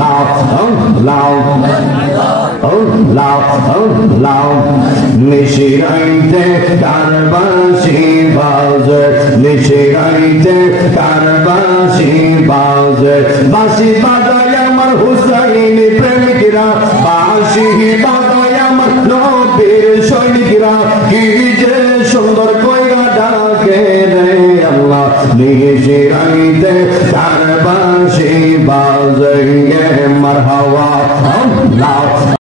লাও লাও লাও লাও নিশিরাইতে তার বাঁশি বাজে নিশিরাইতে তার বাঁশি বাজে বাঁশি বাজায় আমার হুসাইনি প্রেমিকরা বাঁশি বাজায় আমার নবীর সৈনিকরা কি যে সুন্দর কইরা ডাকে রে আল্লাহ নিশিরাইতে তার বাঁশি বাজে মারহাবা আল্লাহ